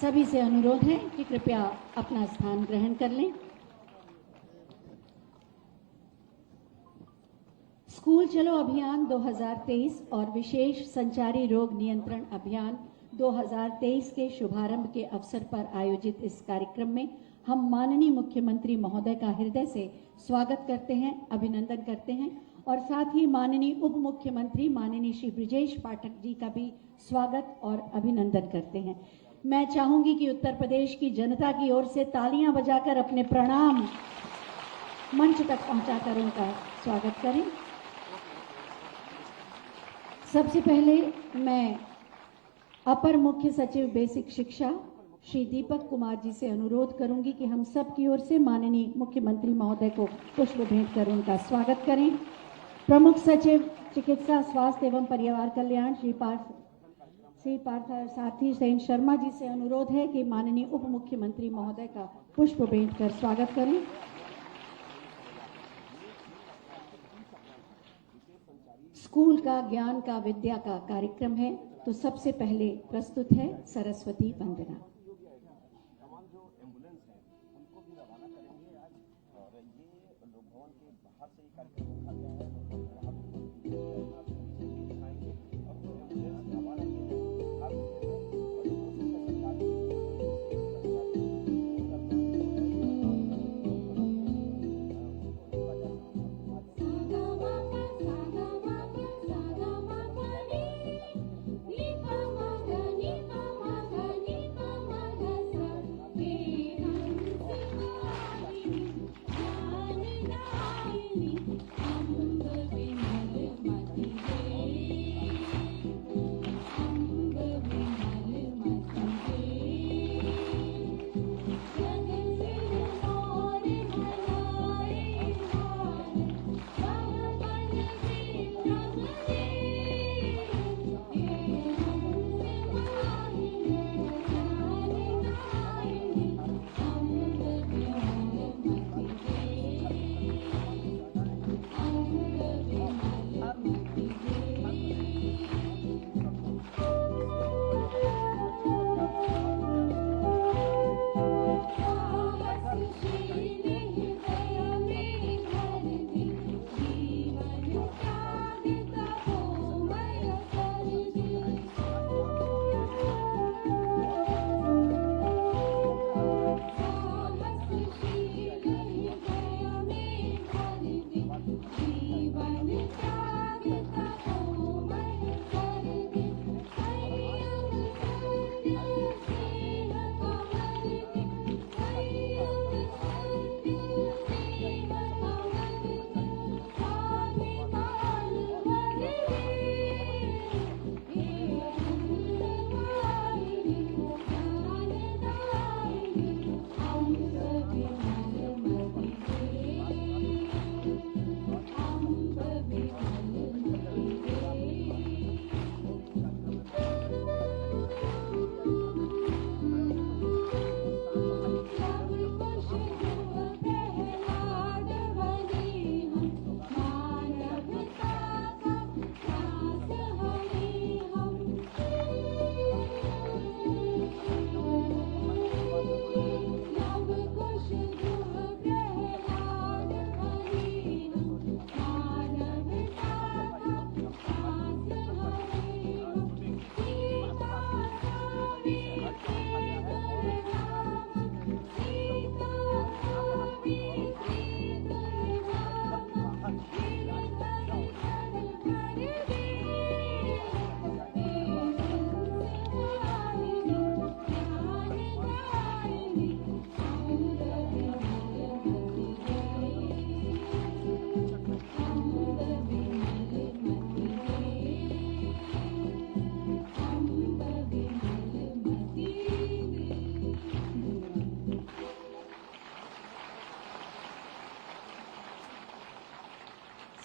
सभी से अनुरोध है कि कृपया अपना स्थान ग्रहण कर लें। स्कूल चलो अभियान 2023 और विशेष संचारी रोग नियंत्रण अभियान 2023 के शुभारंभ के अवसर पर आयोजित इस कार्यक्रम में हम माननीय मुख्यमंत्री महोदय का हृदय से स्वागत करते हैं, अभिनंदन करते हैं और साथ ही माननीय उप मुख्यमंत्री माननीय श्री ब्रिजेश पाठक जी का भी स्वागत और अभिनंदन करते हैं। मैं चाहूंगी कि उत्तर प्रदेश की जनता की ओर से तालियां बजाकर अपने प्रणाम मंच तक पहुंचाकर उनका स्वागत करें। सबसे पहले मैं अपर मुख्य सचिव बेसिक शिक्षा श्री दीपक कुमार जी से अनुरोध करूंगी कि हम सब की ओर से माननीय मुख्यमंत्री महोदय को पुष्प भेंट कर उनका स्वागत करें। प्रमुख सचिव चिकित्सा स्वास्थ्य एवं परिवार कल्याण श्री पार्थ सारथी सेन शर्मा जी से अनुरोध है कि माननीय उप मुख्यमंत्री महोदय का पुष्प भेंट कर स्वागत करें। स्कूल का ज्ञान का विद्या का कार्यक्रम है, तो सबसे पहले प्रस्तुत है सरस्वती वंदना।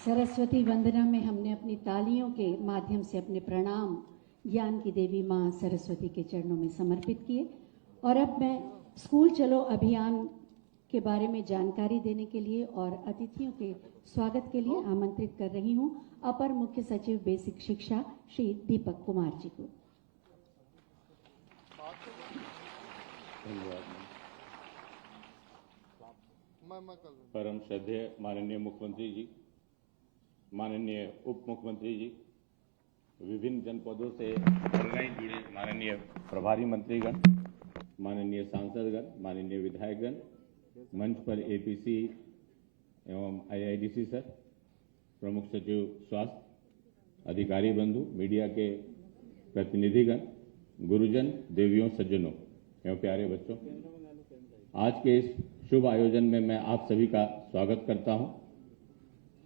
सरस्वती वंदना में हमने अपनी तालियों के माध्यम से अपने प्रणाम ज्ञान की देवी माँ सरस्वती के चरणों में समर्पित किए और अब मैं स्कूल चलो अभियान के बारे में जानकारी देने के लिए और अतिथियों के स्वागत के लिए आमंत्रित कर रही हूं अपर मुख्य सचिव बेसिक शिक्षा श्री दीपक कुमार जी को। परम श्रद्धेय माननीय मुख्यमंत्री जी, माननीय उप मुख्यमंत्री जी, विभिन्न जनपदों से ऑनलाइन जुड़े माननीय प्रभारी मंत्रीगण, माननीय सांसदगण, माननीय विधायकगण, मंच पर एपीसी एवं आईआईडीसी सर, प्रमुख सचिव स्वास्थ्य, अधिकारी बंधु, मीडिया के प्रतिनिधिगण, गुरुजन, देवियों, सज्जनों एवं प्यारे बच्चों, आज के इस शुभ आयोजन में मैं आप सभी का स्वागत करता हूं।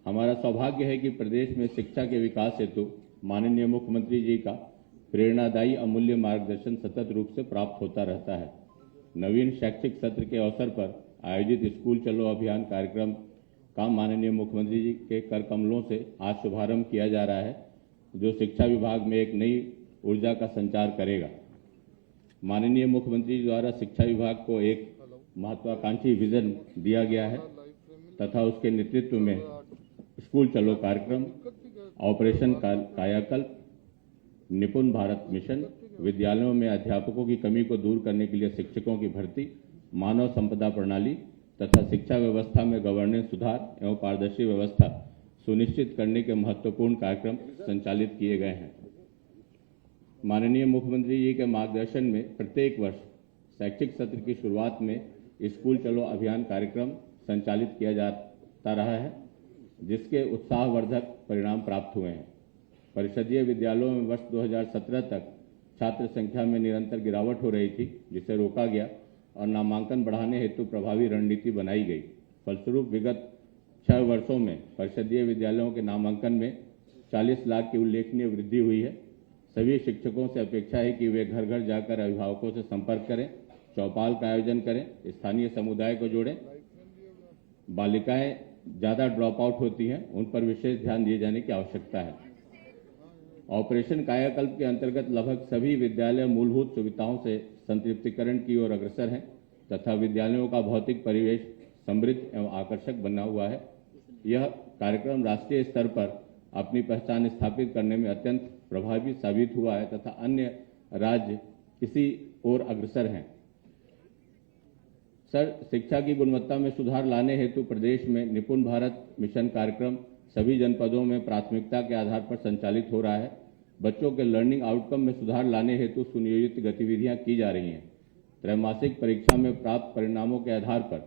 हमारा सौभाग्य है कि प्रदेश में शिक्षा के विकास हेतु माननीय मुख्यमंत्री जी का प्रेरणादायी अमूल्य मार्गदर्शन सतत रूप से प्राप्त होता रहता है। नवीन शैक्षिक सत्र के अवसर पर आयोजित स्कूल चलो अभियान कार्यक्रम का माननीय मुख्यमंत्री जी के कर कमलों से आज शुभारंभ किया जा रहा है, जो शिक्षा विभाग में एक नई ऊर्जा का संचार करेगा। माननीय मुख्यमंत्री जी द्वारा शिक्षा विभाग को एक महत्वाकांक्षी विजन दिया गया है तथा उसके नेतृत्व में स्कूल चलो कार्यक्रम, ऑपरेशन कायाकल्प, निपुण भारत मिशन, विद्यालयों में अध्यापकों की कमी को दूर करने के लिए शिक्षकों की भर्ती, मानव संपदा प्रणाली तथा शिक्षा व्यवस्था में गवर्नेंस सुधार एवं पारदर्शी व्यवस्था सुनिश्चित करने के महत्वपूर्ण कार्यक्रम संचालित किए गए हैं। माननीय मुख्यमंत्री जी के मार्गदर्शन में प्रत्येक वर्ष शैक्षिक सत्र की शुरुआत में स्कूल चलो अभियान कार्यक्रम संचालित किया जाता रहा है, जिसके उत्साहवर्धक परिणाम प्राप्त हुए हैं। परिषदीय विद्यालयों में वर्ष 2017 तक छात्र संख्या में निरंतर गिरावट हो रही थी, जिसे रोका गया और नामांकन बढ़ाने हेतु प्रभावी रणनीति बनाई गई। फलस्वरूप विगत 6 वर्षों में परिषदीय विद्यालयों के नामांकन में 40 लाख की उल्लेखनीय वृद्धि हुई है। सभी शिक्षकों से अपेक्षा है कि वे घर घर जाकर अभिभावकों से संपर्क करें, चौपाल का आयोजन करें, स्थानीय समुदाय को जोड़ें। बालिकाएं ज़्यादा ड्रॉप आउट होती हैं, उन पर विशेष ध्यान दिए जाने की आवश्यकता है। ऑपरेशन कायाकल्प के अंतर्गत लगभग सभी विद्यालय मूलभूत सुविधाओं से संतृप्तिकरण की ओर अग्रसर हैं तथा विद्यालयों का भौतिक परिवेश समृद्ध एवं आकर्षक बना हुआ है। यह कार्यक्रम राष्ट्रीय स्तर पर अपनी पहचान स्थापित करने में अत्यंत प्रभावी साबित हुआ है तथा अन्य राज्य इसी ओर अग्रसर हैं। सर, शिक्षा की गुणवत्ता में सुधार लाने हेतु प्रदेश में निपुण भारत मिशन कार्यक्रम सभी जनपदों में प्राथमिकता के आधार पर संचालित हो रहा है। बच्चों के लर्निंग आउटकम में सुधार लाने हेतु सुनियोजित गतिविधियां की जा रही हैं। त्रैमासिक परीक्षा में प्राप्त परिणामों के आधार पर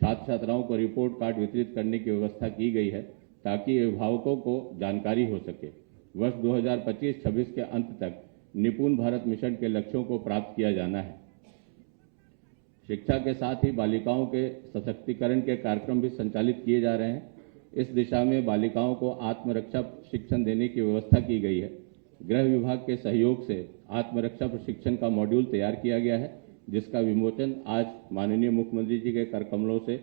छात्र छात्राओं को रिपोर्ट कार्ड वितरित करने की व्यवस्था की गई है, ताकि अभिभावकों को जानकारी हो सके। वर्ष 2025-26 के अंत तक निपुण भारत मिशन के लक्ष्यों को प्राप्त किया जाना है। शिक्षा के साथ ही बालिकाओं के सशक्तिकरण के कार्यक्रम भी संचालित किए जा रहे हैं। इस दिशा में बालिकाओं को आत्मरक्षा प्रशिक्षण देने की व्यवस्था की गई है। गृह विभाग के सहयोग से आत्मरक्षा प्रशिक्षण का मॉड्यूल तैयार किया गया है, जिसका विमोचन आज माननीय मुख्यमंत्री जी के कर कमलों से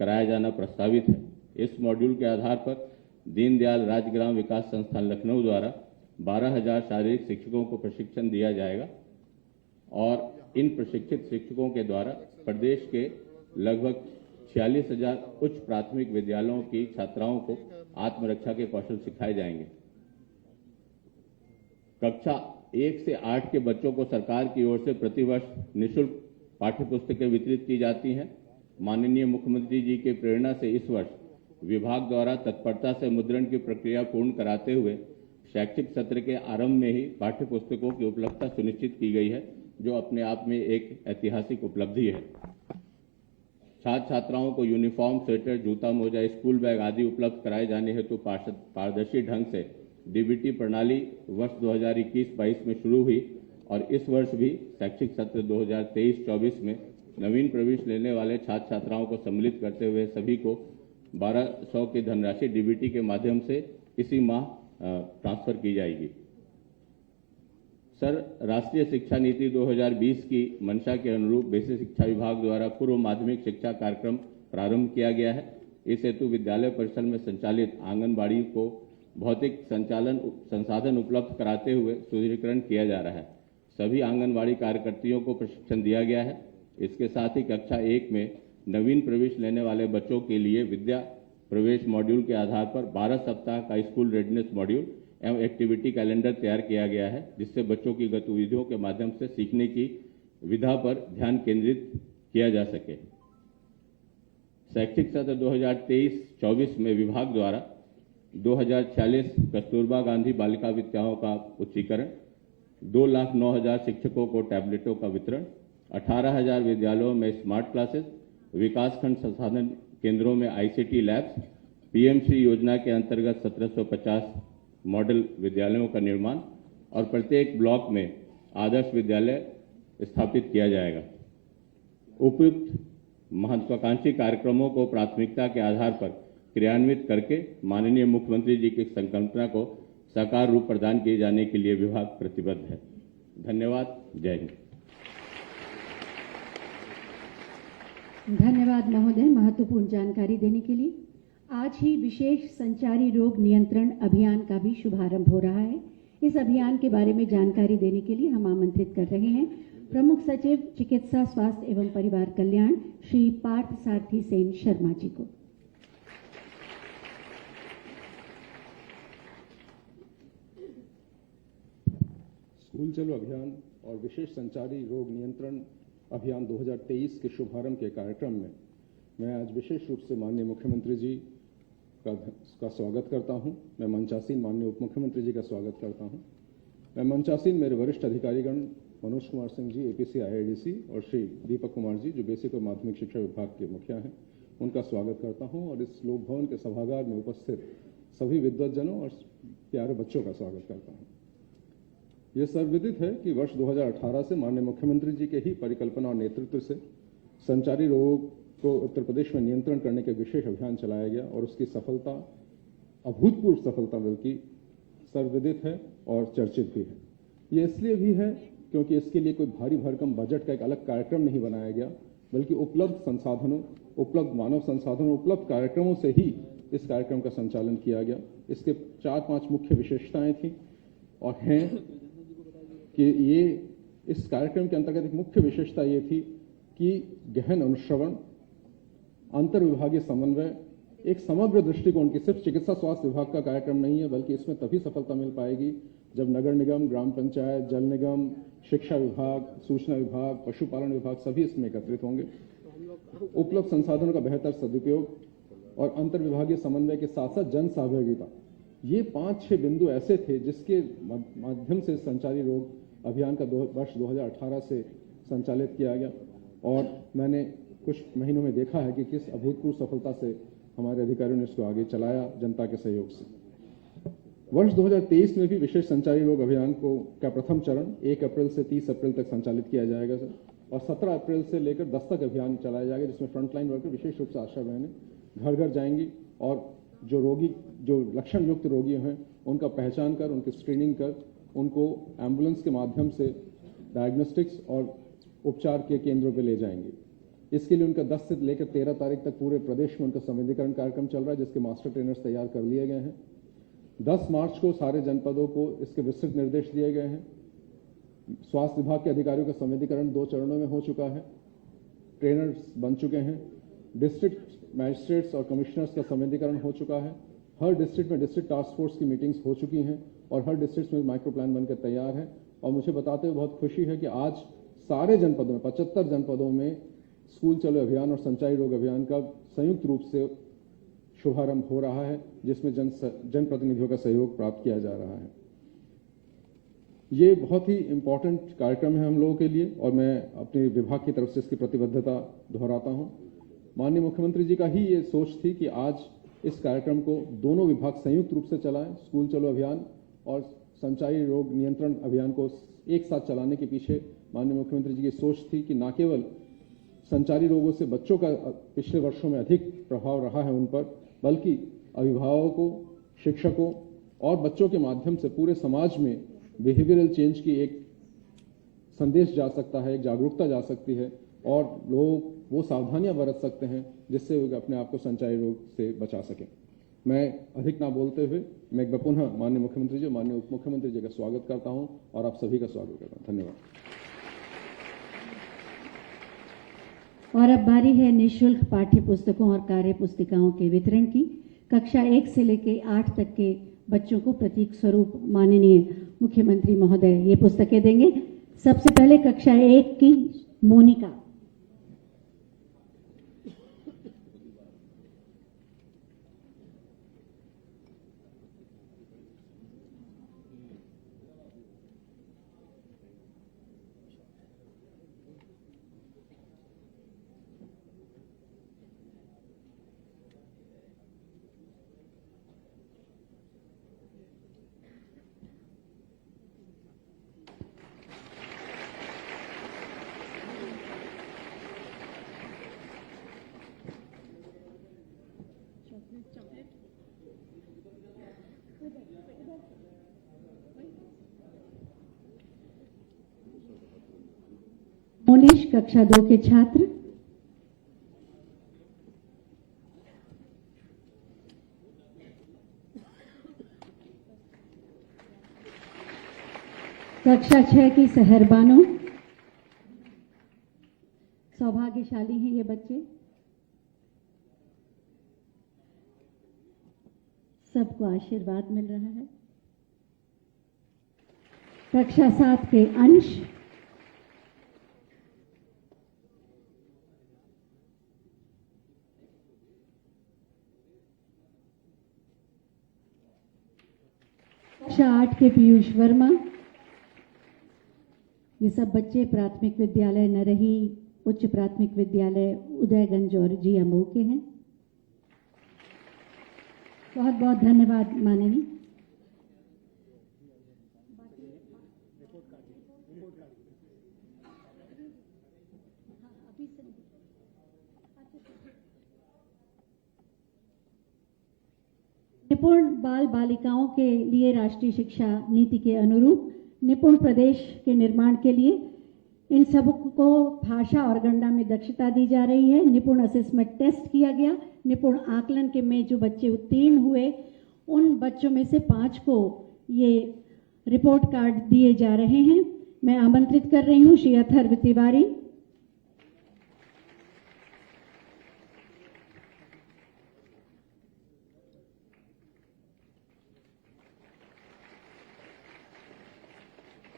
कराया जाना प्रस्तावित है। इस मॉड्यूल के आधार पर दीनदयाल राज्य ग्राम विकास संस्थान लखनऊ द्वारा 12,000 शारीरिक शिक्षकों को प्रशिक्षण दिया जाएगा और इन प्रशिक्षित शिक्षकों के द्वारा प्रदेश के लगभग 46,000 उच्च प्राथमिक विद्यालयों की छात्राओं को आत्मरक्षा के कौशल सिखाए जाएंगे। कक्षा 1 से 8 के बच्चों को सरकार की ओर से प्रतिवर्ष निःशुल्क पाठ्य पुस्तकें वितरित की जाती हैं। माननीय मुख्यमंत्री जी के प्रेरणा से इस वर्ष विभाग द्वारा तत्परता से मुद्रण की प्रक्रिया पूर्ण कराते हुए शैक्षिक सत्र के आरंभ में ही पाठ्य पुस्तकों की उपलब्धता सुनिश्चित की गई है, जो अपने आप में एक ऐतिहासिक उपलब्धि है। छात्र छात्राओं को यूनिफॉर्म, स्वेटर, जूता, मोजा, स्कूल बैग आदि उपलब्ध कराए जाने हेतु पारदर्शी ढंग से डीबीटी प्रणाली वर्ष 2021-22 में शुरू हुई और इस वर्ष भी शैक्षिक सत्र 2023-24 में नवीन प्रवेश लेने वाले छात्र छात्राओं को सम्मिलित करते हुए सभी को 1200 की धनराशि डीबीटी के माध्यम से इसी माह ट्रांसफर की जाएगी। सर, राष्ट्रीय शिक्षा नीति 2020 की मंशा के अनुरूप बेसिक शिक्षा विभाग द्वारा पूर्व माध्यमिक शिक्षा कार्यक्रम प्रारंभ किया गया है। इस हेतु विद्यालय परिसर में संचालित आंगनबाड़ी को भौतिक संसाधन उपलब्ध कराते हुए सुदृढ़ीकरण किया जा रहा है। सभी आंगनबाड़ी कार्यकर्तियों को प्रशिक्षण दिया गया है। इसके साथ ही कक्षा 1 में नवीन प्रवेश लेने वाले बच्चों के लिए विद्या प्रवेश मॉड्यूल के आधार पर 12 सप्ताह का स्कूल रेडनेस मॉड्यूल एवं एक्टिविटी कैलेंडर तैयार किया गया है, जिससे बच्चों की गतिविधियों के माध्यम से सीखने की विधा पर ध्यान केंद्रित किया जा सके। शैक्षिक सत्र 2023-24 में विभाग द्वारा 2046 कस्तूरबा गांधी बालिका विद्यालयों का उच्चीकरण, 2,09,000 शिक्षकों को टैबलेटों का वितरण, 18,000 विद्यालयों में स्मार्ट क्लासेस, विकासखंड संसाधन केंद्रों में ICT लैब्स, PMC योजना के अंतर्गत 1750 मॉडल विद्यालयों का निर्माण और प्रत्येक ब्लॉक में आदर्श विद्यालय स्थापित किया जाएगा। उपयुक्त महत्वाकांक्षी कार्यक्रमों को प्राथमिकता के आधार पर क्रियान्वित करके माननीय मुख्यमंत्री जी की संकल्पना को साकार रूप प्रदान किए जाने के लिए विभाग प्रतिबद्ध है। धन्यवाद। जय हिंद। धन्यवाद महोदय, महत्वपूर्ण जानकारी देने के लिए। आज ही विशेष संचारी रोग नियंत्रण अभियान का भी शुभारंभ हो रहा है। इस अभियान के बारे में जानकारी देने के लिए हम आमंत्रित कर रहे हैं प्रमुख सचिव चिकित्सा स्वास्थ्य एवं परिवार कल्याण श्री पार्थ सारथी सेन शर्मा जी को। स्कूल चलो अभियान और विशेष संचारी रोग नियंत्रण अभियान 2023 के शुभारंभ के कार्यक्रम में मैं आज विशेष रूप से माननीय मुख्यमंत्री जी का स्वागत करता हूं। मैं मंचासीन माननीय उप मुख्यमंत्री जी का स्वागत करता हूं। मैं मंचासीन मेरे वरिष्ठ अधिकारीगण मनोज कुमार सिंह जी APC IIDC और श्री दीपक कुमार जी जो बेसिक और माध्यमिक शिक्षा विभाग के मुखिया हैं, उनका स्वागत करता हूं और इस लोक भवन के सभागार में उपस्थित सभी विद्वज्जनों और प्यारे बच्चों का स्वागत करता हूं। ये सर्वविदित है कि वर्ष 2018 से माननीय मुख्यमंत्री जी के ही परिकल्पना और नेतृत्व से संचारी रोग को उत्तर प्रदेश में नियंत्रण करने के विशेष अभियान चलाया गया और उसकी सफलता, अभूतपूर्व सफलता बल्कि सर्वविदित है और चर्चित भी है। ये इसलिए भी है क्योंकि इसके लिए कोई भारी भरकम बजट का एक अलग कार्यक्रम नहीं बनाया गया, बल्कि उपलब्ध संसाधनों, उपलब्ध मानव संसाधनों, उपलब्ध कार्यक्रमों से ही इस कार्यक्रम का संचालन किया गया। इसके 4-5 मुख्य विशेषताएं थी और हैं कि ये इस कार्यक्रम के अंतर्गत एक मुख्य विशेषता ये थी कि गहन अनुश्रवण, अंतर विभागीय समन्वय, एक समग्र दृष्टिकोण की सिर्फ चिकित्सा स्वास्थ्य विभाग का कार्यक्रम नहीं है, बल्कि इसमें तभी सफलता मिल पाएगी जब नगर निगम, ग्राम पंचायत, जल निगम, शिक्षा विभाग, सूचना विभाग, पशुपालन विभाग सभी इसमें एकत्रित होंगे। उपलब्ध संसाधनों का बेहतर सदुपयोग और अंतर विभागीय समन्वय के साथ साथ जन सहभागिता, ये 5-6 बिंदु ऐसे थे जिसके माध्यम से संचारी रोग अभियान का वर्ष 2018 से संचालित किया गया और मैंने कुछ महीनों में देखा है कि किस अभूतपूर्व सफलता से हमारे अधिकारियों ने इसको आगे चलाया जनता के सहयोग से। वर्ष 2023 में भी विशेष संचारी रोग अभियान का प्रथम चरण 1 अप्रैल से 30 अप्रैल तक संचालित किया जाएगा सर, और 17 अप्रैल से लेकर 10 तक अभियान चलाया जाएगा, जिसमें फ्रंटलाइन वर्कर विशेष रूप से आशा बहनें घर घर जाएंगी और जो लक्षण युक्त रोगी हैं उनका पहचान कर, उनकी स्क्रीनिंग कर, उनको एम्बुलेंस के माध्यम से डायग्नोस्टिक्स और उपचार के केंद्रों पर ले जाएंगे। इसके लिए उनका 10 से लेकर 13 तारीख तक पूरे प्रदेश में उनका संविधिकरण कार्यक्रम चल रहा है, जिसके मास्टर ट्रेनर्स तैयार कर लिए गए हैं। 10 मार्च को सारे जनपदों को इसके विस्तृत निर्देश दिए गए हैं। स्वास्थ्य विभाग के अधिकारियों का संविधिकरण 2 चरणों में हो चुका है, ट्रेनर्स बन चुके हैं, डिस्ट्रिक्ट मैजिस्ट्रेट्स और कमिश्नर्स का संविधिकरण हो चुका है, हर डिस्ट्रिक्ट में डिस्ट्रिक्ट टास्क फोर्स की मीटिंग्स हो चुकी हैं और हर डिस्ट्रिक्ट में माइक्रो प्लान बनकर तैयार है। और मुझे बताते हुए बहुत खुशी है कि आज सारे जनपदों में 75 जनपदों में स्कूल चलो अभियान और संचारी रोग अभियान का संयुक्त रूप से शुभारंभ हो रहा है, जिसमें जनप्रतिनिधियों का सहयोग प्राप्त किया जा रहा है। ये बहुत ही इम्पोर्टेंट कार्यक्रम है हम लोगों के लिए और मैं अपने विभाग की तरफ से इसकी प्रतिबद्धता दोहराता हूँ। माननीय मुख्यमंत्री जी का ही ये सोच थी कि आज इस कार्यक्रम को दोनों विभाग संयुक्त रूप से चलाएं। स्कूल चलो अभियान और संचारी रोग नियंत्रण अभियान को एक साथ चलाने के पीछे माननीय मुख्यमंत्री जी की सोच थी कि न केवल संचारी रोगों से बच्चों का पिछले वर्षों में अधिक प्रभाव रहा है उन पर, बल्कि अभिभावकों, शिक्षकों और बच्चों के माध्यम से पूरे समाज में बिहेवियरल चेंज की एक संदेश जा सकता है, एक जागरूकता जा सकती है और लोग वो सावधानियां बरत सकते हैं जिससे वो अपने आप को संचारी रोग से बचा सकें। मैं अधिक ना बोलते हुए मैं एक बार पुनः माननीय मुख्यमंत्री जी, माननीय उप मुख्यमंत्री जी का स्वागत करता हूं और आप सभी का स्वागत करता हूं। धन्यवाद। और अब बारी है निःशुल्क पाठ्य पुस्तकों और कार्य पुस्तिकाओं के वितरण की। कक्षा 1 से लेकर 8 तक के बच्चों को प्रतीक स्वरूप माननीय मुख्यमंत्री महोदय ये पुस्तकें देंगे। सबसे पहले कक्षा 1 की मोनिका। मोनिश कक्षा 2 के छात्र। कक्षा 6 की सहर बानो। सौभाग्यशाली हैं ये बच्चे, सबको आशीर्वाद मिल रहा है। कक्षा 7 के अंश। कक्षा 8 के पीयूष वर्मा। ये सब बच्चे प्राथमिक विद्यालय नरही, उच्च प्राथमिक विद्यालय उदयगंज और जियामऊ के हैं। बहुत बहुत धन्यवाद माननीय। निपुण बाल बालिकाओं के लिए राष्ट्रीय शिक्षा नीति के अनुरूप निपुण प्रदेश के निर्माण के लिए इन सबको भाषा और गणना में दक्षता दी जा रही है। निपुण असेसमेंट टेस्ट किया गया। निपुण आकलन के में जो बच्चे उत्तीर्ण हुए उन बच्चों में से 5 को ये रिपोर्ट कार्ड दिए जा रहे हैं। मैं आमंत्रित कर रही हूँ श्री अथर्व तिवारी,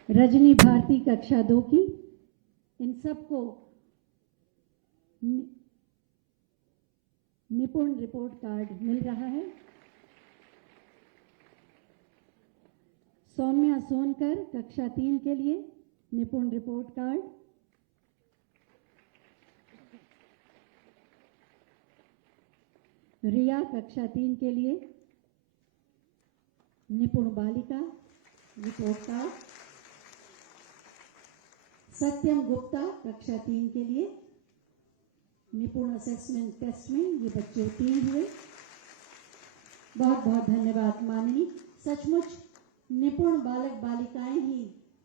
रजनी भारती कक्षा 2 की। इन सबको निपुण रिपोर्ट कार्ड मिल रहा है। सौम्या सोनकर कक्षा 3 के लिए निपुण रिपोर्ट कार्ड। रिया कक्षा 3 के लिए निपुण बालिका रिपोर्ट कार्ड। सत्यम गुप्ता कक्षा 3 के लिए निपुण असेसमेंट टेस्ट में ये बच्चे उत्तीर्ण हुए। बहुत बहुत धन्यवाद माननीय। सचमुच निपुण बालक बालिकाएं ही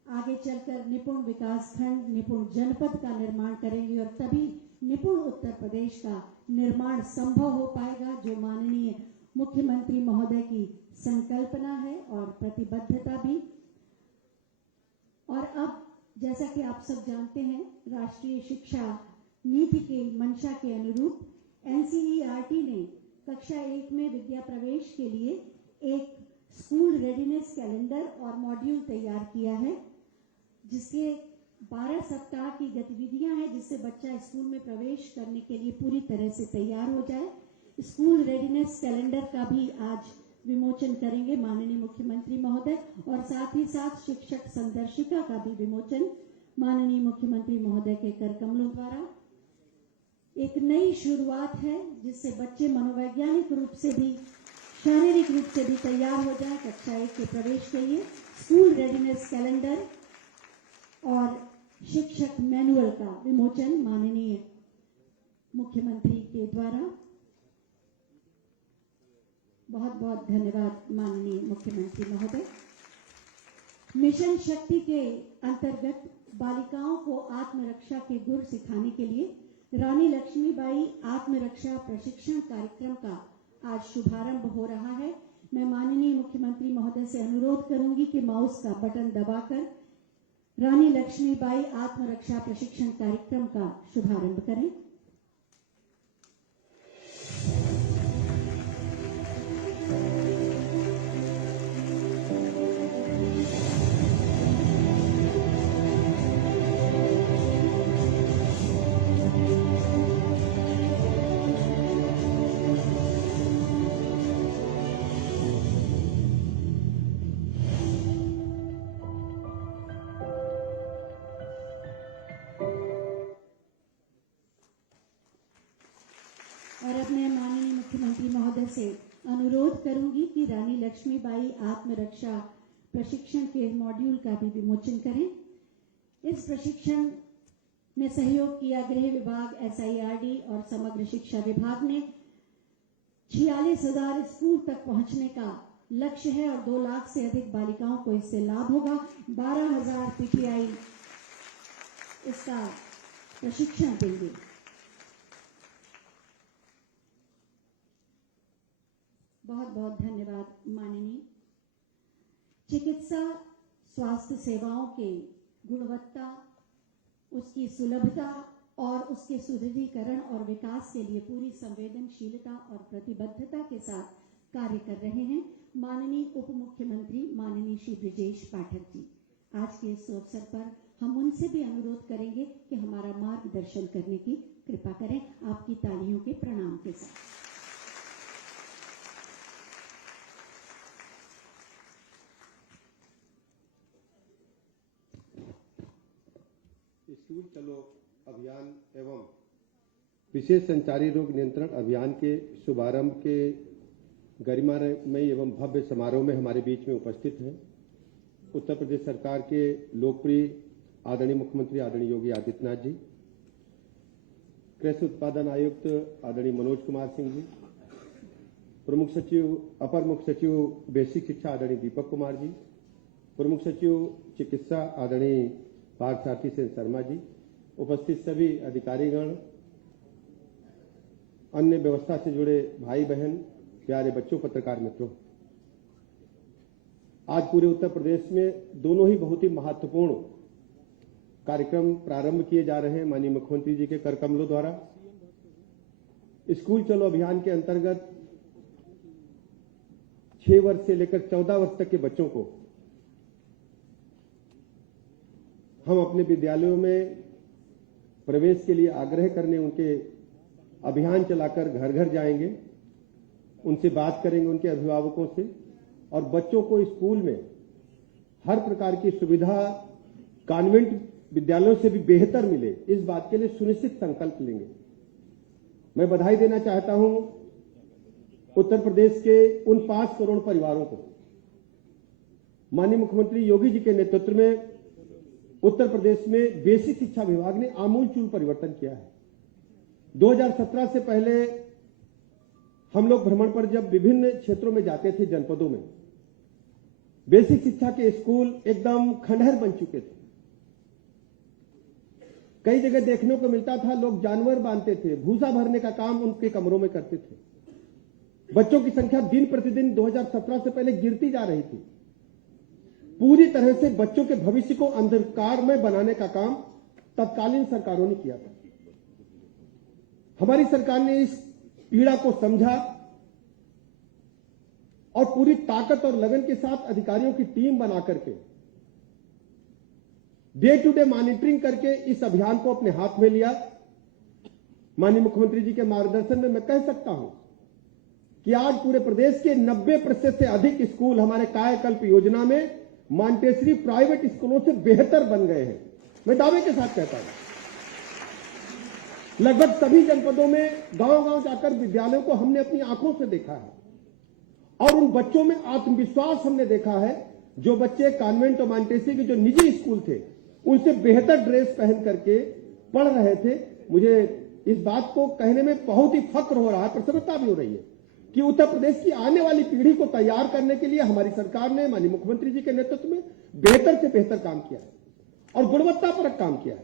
आगे चलकर निपुण विकास खंड, निपुण जनपद का निर्माण करेंगी और तभी निपुण उत्तर प्रदेश का निर्माण संभव हो पाएगा, जो माननीय मुख्यमंत्री महोदय की संकल्पना है और प्रतिबद्धता भी। और अब जैसा कि आप सब जानते हैं, राष्ट्रीय शिक्षा नीति के मंशा के अनुरूप एनसीईआरटी ने कक्षा 1 में विद्या प्रवेश के लिए एक स्कूल रेडीनेस कैलेंडर और मॉड्यूल तैयार किया है, जिसके 12 सप्ताह की गतिविधियां हैं, जिससे बच्चा स्कूल में प्रवेश करने के लिए पूरी तरह से तैयार हो जाए। स्कूल रेडीनेस कैलेंडर का भी आज विमोचन करेंगे माननीय मुख्यमंत्री महोदय, और साथ ही साथ शिक्षक संदर्शिका का भी विमोचन माननीय मुख्यमंत्री महोदय के कर कमलों द्वारा। एक नई शुरुआत है जिससे बच्चे मनोवैज्ञानिक रूप से भी, शारीरिक रूप से भी तैयार हो जाए कक्षा 1 के प्रवेश के लिए। स्कूल रेडीनेस कैलेंडर और शिक्षक मैनुअल का विमोचन माननीय मुख्यमंत्री के द्वारा। बहुत बहुत धन्यवाद माननीय मुख्यमंत्री महोदय। मिशन शक्ति के अंतर्गत बालिकाओं को आत्मरक्षा के गुर सिखाने के लिए रानी लक्ष्मीबाई आत्मरक्षा प्रशिक्षण कार्यक्रम का आज शुभारंभ हो रहा है। मैं माननीय मुख्यमंत्री महोदय से अनुरोध करूंगी कि माउस का बटन दबाकर रानी लक्ष्मीबाई आत्मरक्षा प्रशिक्षण कार्यक्रम का शुभारंभ करें। महोदय से अनुरोध करूंगी कि रानी लक्ष्मीबाई आत्मरक्षा प्रशिक्षण के मॉड्यूल का भी विमोचन करें। इस प्रशिक्षण में सहयोग किया गृह विभाग, SIRD और समग्र शिक्षा विभाग ने। 46,000 स्कूल तक पहुंचने का लक्ष्य है और 2 लाख से अधिक बालिकाओं को इससे लाभ होगा। 12,000 PTI इसका प्रशिक्षण देंगे। बहुत बहुत धन्यवाद माननीय। चिकित्सा स्वास्थ्य सेवाओं के गुणवत्ता, उसकी सुलभता और उसके सुदृढ़ीकरण और विकास के लिए पूरी संवेदनशीलता और प्रतिबद्धता के साथ कार्य कर रहे हैं माननीय उप मुख्यमंत्री माननीय श्री ब्रिजेश पाठक जी। आज के इस अवसर पर हम उनसे भी अनुरोध करेंगे कि हमारा मार्गदर्शन करने की कृपा करें, आपकी तालियों के प्रणाम के साथ। स्कूल चलो अभियान एवं विशेष संचारी रोग नियंत्रण अभियान के शुभारंभ के गरिमामय एवं भव्य समारोह में हमारे बीच में उपस्थित हैं उत्तर प्रदेश सरकार के लोकप्रिय आदरणीय मुख्यमंत्री आदरणीय योगी आदित्यनाथ जी, कृषि उत्पादन आयुक्त आदरणीय मनोज कुमार सिंह जी, प्रमुख सचिव अपर मुख्य सचिव बेसिक शिक्षा आदरणीय दीपक कुमार जी, प्रमुख सचिव चिकित्सा आदरणीय पार्थसारथी सेन शर्मा जी, उपस्थित सभी अधिकारीगण, अन्य व्यवस्था से जुड़े भाई बहन, प्यारे बच्चों, पत्रकार मित्रों, आज पूरे उत्तर प्रदेश में दोनों ही बहुत ही महत्वपूर्ण कार्यक्रम प्रारंभ किए जा रहे हैं माननीय मुख्यमंत्री जी के कर कमलों द्वारा। स्कूल चलो अभियान के अंतर्गत 6 वर्ष से लेकर 14 वर्ष तक के बच्चों को हम अपने विद्यालयों में प्रवेश के लिए आग्रह करने उनके अभियान चलाकर घर घर जाएंगे, उनसे बात करेंगे, उनके अभिभावकों से, और बच्चों को स्कूल में हर प्रकार की सुविधा कॉन्वेंट विद्यालयों से भी बेहतर मिले, इस बात के लिए सुनिश्चित संकल्प लेंगे। मैं बधाई देना चाहता हूं उत्तर प्रदेश के उन 5 करोड़ परिवारों को। माननीय मुख्यमंत्री योगी जी के नेतृत्व में उत्तर प्रदेश में बेसिक शिक्षा विभाग ने आमूलचूल परिवर्तन किया है। 2017 से पहले हम लोग भ्रमण पर जब विभिन्न क्षेत्रों में जाते थे, जनपदों में, बेसिक शिक्षा के स्कूल एकदम खंडहर बन चुके थे। कई जगह देखने को मिलता था लोग जानवर बांधते थे, भूसा भरने का काम उनके कमरों में करते थे। बच्चों की संख्या दिन प्रतिदिन 2017 से पहले गिरती जा रही थी। पूरी तरह से बच्चों के भविष्य को अंधकार में बनाने का काम तत्कालीन सरकारों ने किया था। हमारी सरकार ने इस पीड़ा को समझा और पूरी ताकत और लगन के साथ अधिकारियों की टीम बना करके डे टू डे मॉनिटरिंग करके इस अभियान को अपने हाथ में लिया। माननीय मुख्यमंत्री जी के मार्गदर्शन में मैं कह सकता हूं कि आज पूरे प्रदेश के 90% से अधिक स्कूल हमारे कायाकल्प योजना में मॉन्टेसरी प्राइवेट स्कूलों से बेहतर बन गए हैं। मैं दावे के साथ कहता हूं, लगभग सभी जनपदों में गांव-गांव जाकर विद्यालयों को हमने अपनी आंखों से देखा है और उन बच्चों में आत्मविश्वास हमने देखा है। जो बच्चे कॉन्वेंट और मॉन्टेसरी के जो निजी स्कूल थे, उनसे बेहतर ड्रेस पहन करके पढ़ रहे थे। मुझे इस बात को कहने में बहुत ही फक्र हो रहा है, प्रसन्नता भी हो रही है कि उत्तर प्रदेश की आने वाली पीढ़ी को तैयार करने के लिए हमारी सरकार ने माननीय मुख्यमंत्री जी के नेतृत्व में बेहतर से बेहतर काम किया है और गुणवत्तापरक काम किया है।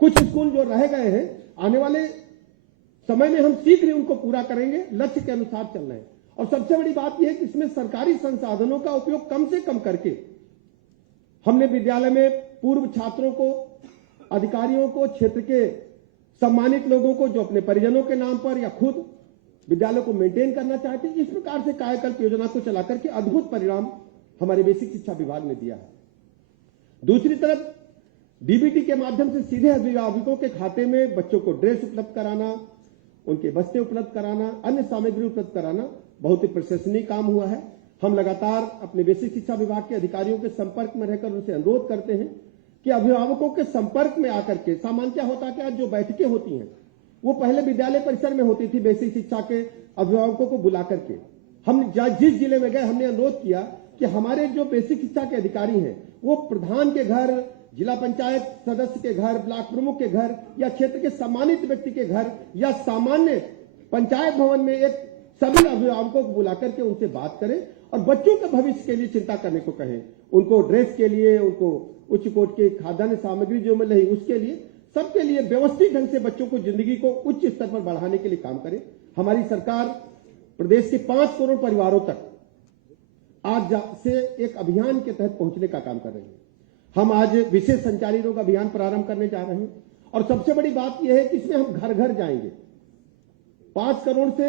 कुछ स्कूल जो रह गए हैं, आने वाले समय में हम शीघ्र उनको पूरा करेंगे, लक्ष्य के अनुसार चल रहे हैं। और सबसे बड़ी बात यह है कि इसमें सरकारी संसाधनों का उपयोग कम से कम करके हमने विद्यालय में पूर्व छात्रों को, अधिकारियों को, क्षेत्र के सम्मानित लोगों को जो अपने परिजनों के नाम पर या खुद विद्यालय को मेंटेन करना चाहते हैं, इस प्रकार से कायाकल्प योजना को चला करके अद्भुत परिणाम हमारे बेसिक शिक्षा विभाग ने दिया है। दूसरी तरफ डीबीटी के माध्यम से सीधे अभिभावकों के खाते में बच्चों को ड्रेस उपलब्ध कराना, उनके बस्ते उपलब्ध कराना, अन्य सामग्री उपलब्ध कराना बहुत ही प्रशंसनीय काम हुआ है। हम लगातार अपने बेसिक शिक्षा विभाग के अधिकारियों के संपर्क में रहकर उनसे अनुरोध करते हैं कि अभिभावकों के संपर्क में आकर के, सामान्यतः होता क्या, जो बैठकें होती हैं वो पहले विद्यालय परिसर में होती थी, बेसिक शिक्षा के अभिभावकों को बुला करके। हम जिस जिले में गए हमने अनुरोध किया कि हमारे जो बेसिक शिक्षा के अधिकारी हैं वो प्रधान के घर, जिला पंचायत सदस्य के घर, ब्लॉक प्रमुख के घर या क्षेत्र के सम्मानित व्यक्ति के घर या सामान्य पंचायत भवन में एक सभी अभिभावकों को बुला करके उनसे बात करें और बच्चों के भविष्य के लिए चिंता करने को कहें। उनको ड्रेस के लिए, उनको उच्च कोटि की खाद्यान्न सामग्री जो मिल रही उसके लिए, सबके लिए व्यवस्थित ढंग से बच्चों को जिंदगी को उच्च स्तर पर बढ़ाने के लिए काम करें। हमारी सरकार प्रदेश के 5 करोड़ परिवारों तक आज से एक अभियान के तहत पहुंचने का काम कर रहे हैं। हम आज विशेष संचारी रोग अभियान प्रारंभ करने जा रहे हैं और सबसे बड़ी बात यह है कि इसमें हम घर घर जाएंगे। 5 करोड़ से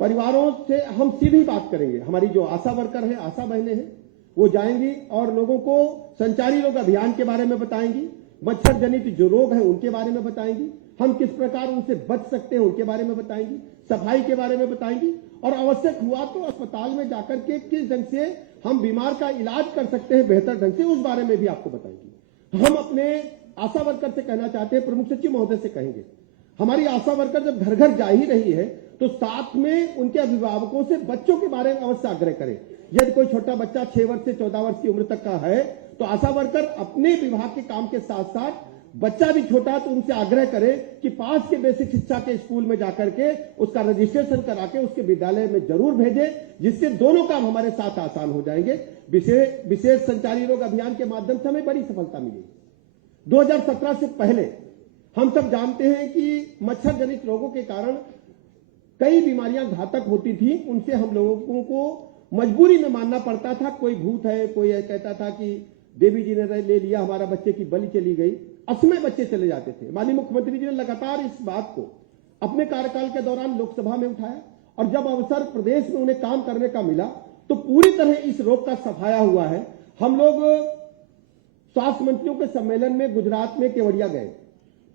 परिवारों से हम सीधी बात करेंगे। हमारी जो आशा वर्कर हैं, आशा बहनें हैं, वो जाएंगी और लोगों को संचारी रोग अभियान के बारे में बताएंगी, मच्छर जनित जो रोग हैं उनके बारे में बताएंगी, हम किस प्रकार उनसे बच सकते हैं उनके बारे में बताएंगी, सफाई के बारे में बताएंगी और आवश्यक हुआ तो अस्पताल में जाकर के किस ढंग से हम बीमार का इलाज कर सकते हैं बेहतर ढंग से, उस बारे में भी आपको बताएंगी। हम अपने आशा वर्कर से कहना चाहते हैं, प्रमुख सचिव महोदय से कहेंगे, हमारी आशा वर्कर जब घर घर जा ही रही है तो साथ में उनके अभिभावकों से बच्चों के बारे में अवश्य आग्रह करें। यदि कोई छोटा बच्चा 6 वर्ष से 14 वर्ष की उम्र तक का है तो आशा वर्कर अपने विभाग के काम के साथ साथ बच्चा भी छोटा है तो उनसे आग्रह करे कि पास के बेसिक शिक्षा के स्कूल में जाकर के उसका रजिस्ट्रेशन करा के उसके विद्यालय में जरूर भेजे, जिससे दोनों काम हमारे साथ आसान हो जाएंगे। विशेष संचारी रोग अभियान के माध्यम से हमें बड़ी सफलता मिली। 2017 से पहले हम सब जानते हैं कि मच्छर जनित रोगों के कारण कई बीमारियां घातक होती थी। उनसे हम लोगों को मजबूरी में मानना पड़ता था, कोई भूत है, कोई कहता था कि देवी जी ने ले लिया, हमारा बच्चे की बलि चली गई, असमय बच्चे चले जाते थे। माननीय मुख्यमंत्री जी ने लगातार इस बात को अपने कार्यकाल के दौरान लोकसभा में उठाया और जब अवसर प्रदेश में उन्हें काम करने का मिला तो पूरी तरह इस रोग का सफाया हुआ है। हम लोग स्वास्थ्य मंत्रियों के सम्मेलन में गुजरात में केवड़िया गए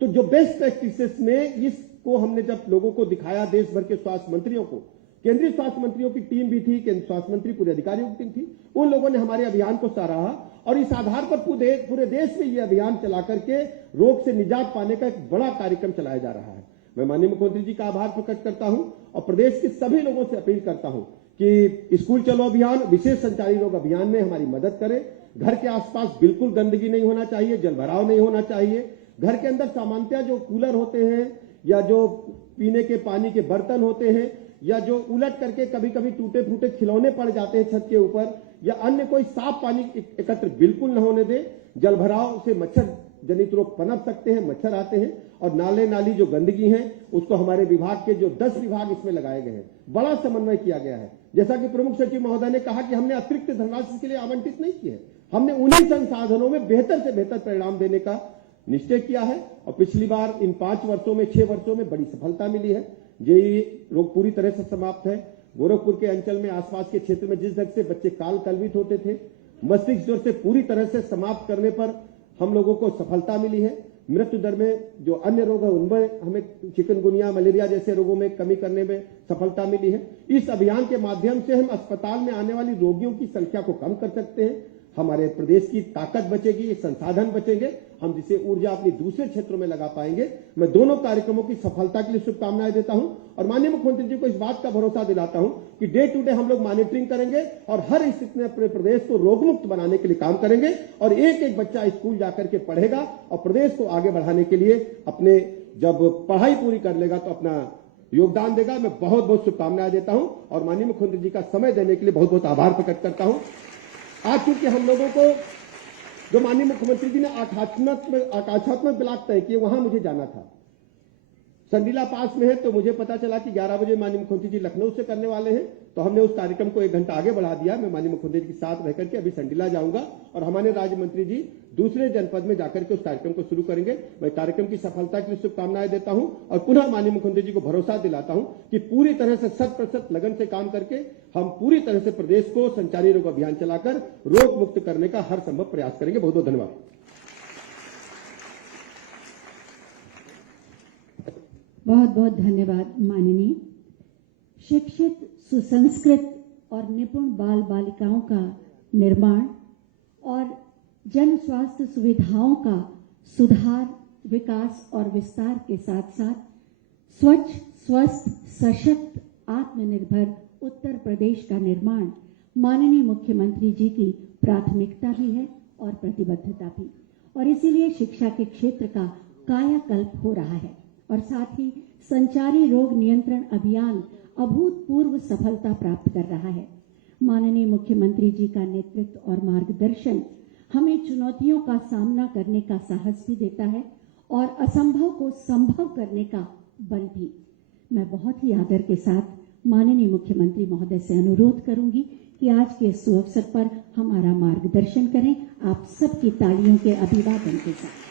तो जो बेस्ट प्रैक्टिसेस में इसको हमने जब लोगों को दिखाया, देश भर के स्वास्थ्य मंत्रियों को, केंद्रीय स्वास्थ्य मंत्रियों की टीम भी थी, केंद्रीय स्वास्थ्य मंत्री पूरे अधिकारियों की टीम थी, उन लोगों ने हमारे अभियान को सराहा और इस आधार पर पूरे देश में यह अभियान चला करके रोग से निजात पाने का एक बड़ा कार्यक्रम चलाया जा रहा है। मैं माननीय मुख्यमंत्री जी का आभार प्रकट करता हूं और प्रदेश के सभी लोगों से अपील करता हूं कि स्कूल चलो अभियान, विशेष संचारी रोग अभियान में हमारी मदद करें। घर के आसपास बिल्कुल गंदगी नहीं होना चाहिए, जलभराव नहीं होना चाहिए। घर के अंदर सामान्यतः जो कूलर होते हैं या जो पीने के पानी के बर्तन होते हैं या जो उलट करके कभी कभी टूटे फूटे खिलौने पड़ जाते हैं छत के ऊपर या अन्य कोई साफ पानी एकत्र बिल्कुल न होने दे। जलभराव से मच्छर जनित रोग पनप सकते हैं, मच्छर आते हैं और नाले नाली जो गंदगी है उसको हमारे विभाग के जो 10 विभाग इसमें लगाए गए हैं, बड़ा समन्वय किया गया है। जैसा कि प्रमुख सचिव महोदय ने कहा कि हमने अतिरिक्त धनराशि इसके लिए आवंटित नहीं की है, हमने उन्हीं संसाधनों में बेहतर से बेहतर परिणाम देने का निश्चय किया है और पिछली बार इन 5 वर्षों में 6 वर्षों में बड़ी सफलता मिली है। जेई रोग पूरी तरह से समाप्त है। गोरखपुर के अंचल में आसपास के क्षेत्र में जिस ढंग से बच्चे काल कलवित होते थे, मस्तिष्क ज्वर से पूरी तरह से समाप्त करने पर हम लोगों को सफलता मिली है। मृत्यु दर में जो अन्य रोग है उनमें हमें चिकनगुनिया, मलेरिया जैसे रोगों में कमी करने में सफलता मिली है। इस अभियान के माध्यम से हम अस्पताल में आने वाली रोगियों की संख्या को कम कर सकते हैं। हमारे प्रदेश की ताकत बचेगी, संसाधन बचेंगे, हम जिसे ऊर्जा अपनी दूसरे क्षेत्रों में लगा पाएंगे। मैं दोनों कार्यक्रमों की सफलता के लिए शुभकामनाएं देता हूं और माननीय मुख्यमंत्री जी को इस बात का भरोसा दिलाता हूं कि डे टू डे हम लोग मॉनिटरिंग करेंगे और हर स्थिति में अपने प्रदेश को रोग मुक्त बनाने के लिए काम करेंगे और एक एक बच्चा स्कूल जाकर के पढ़ेगा और प्रदेश को आगे बढ़ाने के लिए अपने जब पढ़ाई पूरी कर लेगा तो अपना योगदान देगा। मैं बहुत बहुत शुभकामनाएं देता हूं और माननीय मुख्यमंत्री जी का समय देने के लिए बहुत बहुत आभार प्रकट करता हूं। आज चूंकि हम लोगों को जो माननीय मुख्यमंत्री जी ने आकाशात्मक ब्लॉक तय किए, वहां मुझे जाना था। संडीला पास में है तो मुझे पता चला कि 11 बजे माननीय मुख्यमंत्री जी लखनऊ से करने वाले हैं, तो हमने उस कार्यक्रम को 1 घंटा आगे बढ़ा दिया। मैं माननीय मुख्यमंत्री जी के साथ रहकर के अभी संडीला जाऊंगा और हमारे राज्य मंत्री जी दूसरे जनपद में जाकर के उस कार्यक्रम को शुरू करेंगे। मैं कार्यक्रम की सफलता के लिए शुभकामनाएं देता हूं और पुनः माननीय मुख्यमंत्री जी को भरोसा दिलाता हूं कि पूरी तरह से 100% लगन से काम करके हम पूरी तरह से प्रदेश को संचारी रोग अभियान चलाकर रोग मुक्त करने का हर संभव प्रयास करेंगे। बहुत बहुत धन्यवाद। बहुत बहुत धन्यवाद माननीय। शिक्षित, सुसंस्कृत और निपुण बाल बालिकाओं का निर्माण और जन स्वास्थ्य सुविधाओं का सुधार, विकास और विस्तार के साथ साथ स्वच्छ, स्वस्थ, सशक्त, आत्मनिर्भर उत्तर प्रदेश का निर्माण माननीय मुख्यमंत्री जी की प्राथमिकता भी है और प्रतिबद्धता भी, और इसीलिए शिक्षा के क्षेत्र का कायाकल्प हो रहा है और साथ ही संचारी रोग नियंत्रण अभियान अभूतपूर्व सफलता प्राप्त कर रहा है। माननीय मुख्यमंत्री जी का नेतृत्व और मार्गदर्शन हमें चुनौतियों का सामना करने का साहस भी देता है और असंभव को संभव करने का बल भी। मैं बहुत ही आदर के साथ माननीय मुख्यमंत्री महोदय से अनुरोध करूंगी कि आज के इस अवसर पर हमारा मार्गदर्शन करें, आप सबकी तालियों के अभिवादन के साथ।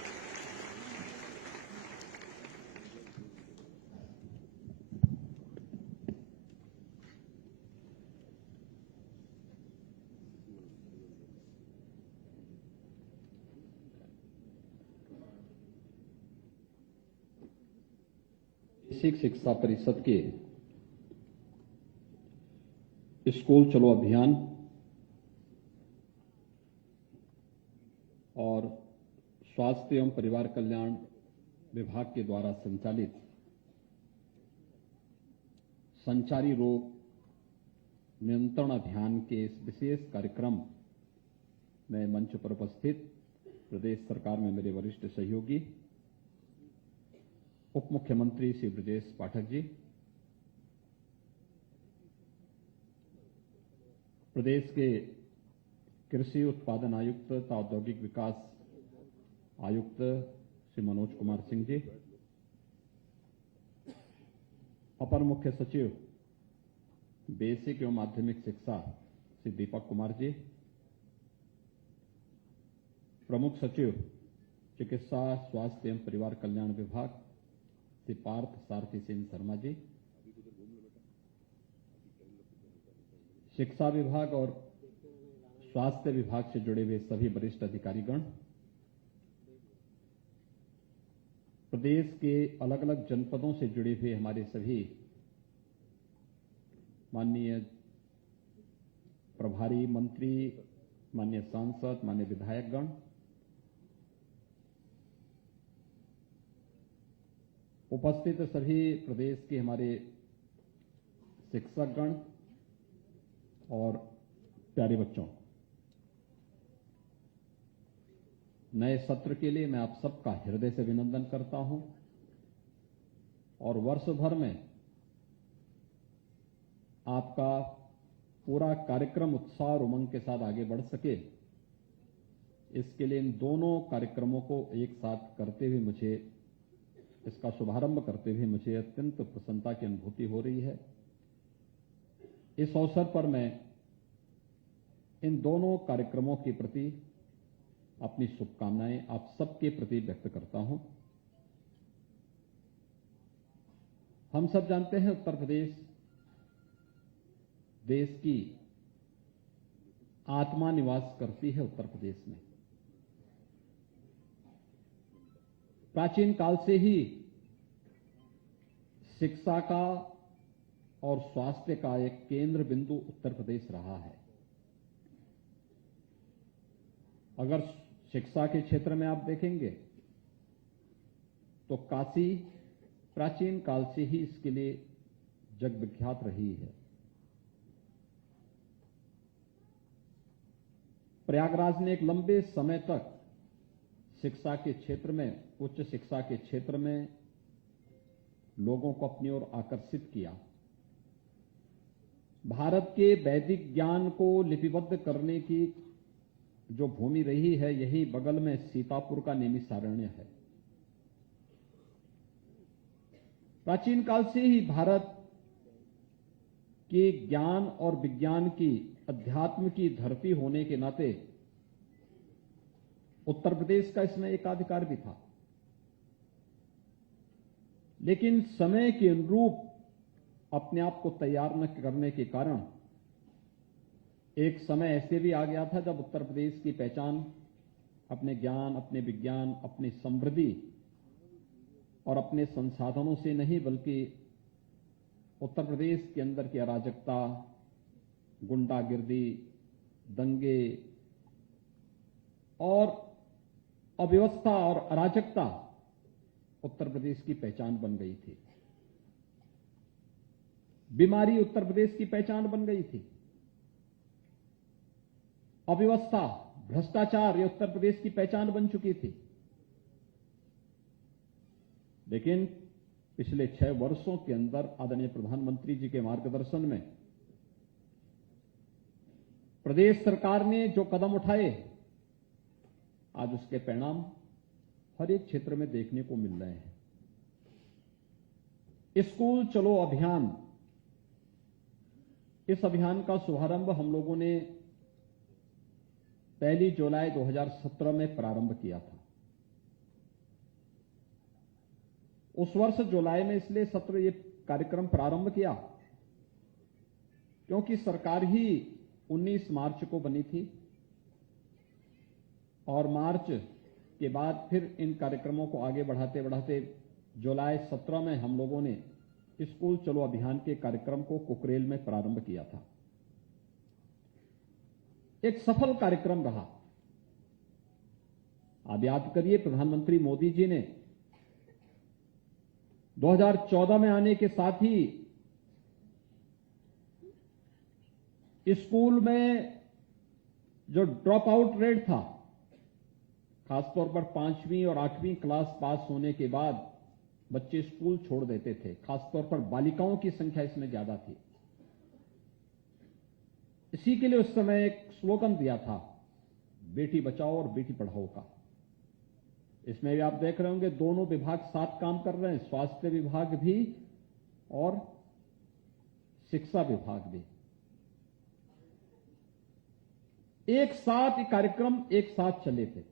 बेसिक शिक्षा परिषद के स्कूल चलो अभियान और स्वास्थ्य एवं परिवार कल्याण विभाग के द्वारा संचालित संचारी रोग नियंत्रण अभियान के इस विशेष कार्यक्रम में मंच पर उपस्थित प्रदेश सरकार में मेरे वरिष्ठ सहयोगी उप मुख्यमंत्री श्री ब्रजेश पाठक जी, प्रदेश के कृषि उत्पादन आयुक्त तथा औद्योगिक विकास आयुक्त श्री मनोज कुमार सिंह जी, अपर मुख्य सचिव बेसिक एवं माध्यमिक शिक्षा श्री दीपक कुमार जी, प्रमुख सचिव चिकित्सा स्वास्थ्य एवं परिवार कल्याण विभाग श्री पार्थ सारथी सिंह शर्मा जी, शिक्षा विभाग और स्वास्थ्य विभाग से जुड़े हुए सभी वरिष्ठ अधिकारीगण, प्रदेश के अलग अलग जनपदों से जुड़े हुए हमारे सभी माननीय प्रभारी मंत्री, माननीय सांसद, माननीय विधायकगण, उपस्थित सभी प्रदेश के हमारे शिक्षकगण और प्यारे बच्चों, नए सत्र के लिए मैं आप सबका हृदय से अभिनंदन करता हूं और वर्ष भर में आपका पूरा कार्यक्रम उत्साह और उमंग के साथ आगे बढ़ सके, इसके लिए इन दोनों कार्यक्रमों को एक साथ करते हुए मुझे, इसका शुभारंभ करते हुए मुझे अत्यंत प्रसन्नता की अनुभूति हो रही है। इस अवसर पर मैं इन दोनों कार्यक्रमों के प्रति अपनी शुभकामनाएं आप सबके प्रति व्यक्त करता हूं। हम सब जानते हैं उत्तर प्रदेश देश की आत्मा निवास करती है। उत्तर प्रदेश में प्राचीन काल से ही शिक्षा का और स्वास्थ्य का एक केंद्र बिंदु उत्तर प्रदेश रहा है। अगर शिक्षा के क्षेत्र में आप देखेंगे तो काशी प्राचीन काल से ही इसके लिए जग विख्यात रही है। प्रयागराज ने एक लंबे समय तक शिक्षा के क्षेत्र में, उच्च शिक्षा के क्षेत्र में लोगों को अपनी ओर आकर्षित किया। भारत के वैदिक ज्ञान को लिपिबद्ध करने की जो भूमि रही है, यही बगल में सीतापुर का नैमिषारण्य है। प्राचीन काल से ही भारत के ज्ञान और विज्ञान की, अध्यात्म की धरती होने के नाते उत्तर प्रदेश का इसमें एकाधिकार भी था। लेकिन समय के अनुरूप अपने आप को तैयार न करने के कारण एक समय ऐसे भी आ गया था जब उत्तर प्रदेश की पहचान अपने ज्ञान, अपने विज्ञान, अपनी समृद्धि और अपने संसाधनों से नहीं, बल्कि उत्तर प्रदेश के अंदर की अराजकता, गुंडागिर्दी, दंगे और अव्यवस्था और अराजकता उत्तर प्रदेश की पहचान बन गई थी। बीमारी उत्तर प्रदेश की पहचान बन गई थी। अव्यवस्था, भ्रष्टाचार ये उत्तर प्रदेश की पहचान बन चुकी थी। लेकिन पिछले 6 वर्षों के अंदर आदरणीय प्रधानमंत्री जी के मार्गदर्शन में प्रदेश सरकार ने जो कदम उठाए, आज उसके परिणाम हर एक क्षेत्र में देखने को मिल रहे हैं। स्कूल चलो अभियान, इस अभियान का शुभारंभ हम लोगों ने 1 जुलाई 2017 में प्रारंभ किया था। उस वर्ष जुलाई में इसलिए ये कार्यक्रम प्रारंभ किया क्योंकि सरकार ही 19 मार्च को बनी थी और मार्च के बाद फिर इन कार्यक्रमों को आगे बढ़ाते बढ़ाते जुलाई 17 में हम लोगों ने स्कूल चलो अभियान के कार्यक्रम को कुकरेल में प्रारंभ किया था। एक सफल कार्यक्रम रहा। आप याद करिए, प्रधानमंत्री मोदी जी ने 2014 में आने के साथ ही स्कूल में जो ड्रॉप आउट रेट था, खासतौर पर 5वीं और 8वीं क्लास पास होने के बाद बच्चे स्कूल छोड़ देते थे, खासतौर पर बालिकाओं की संख्या इसमें ज्यादा थी। इसी के लिए उस समय एक स्लोगन दिया था, बेटी बचाओ और बेटी पढ़ाओ का। इसमें भी आप देख रहे होंगे दोनों विभाग साथ काम कर रहे हैं, स्वास्थ्य विभाग भी और शिक्षा विभाग भी। एक साथ ये कार्यक्रम एक साथ चले थे,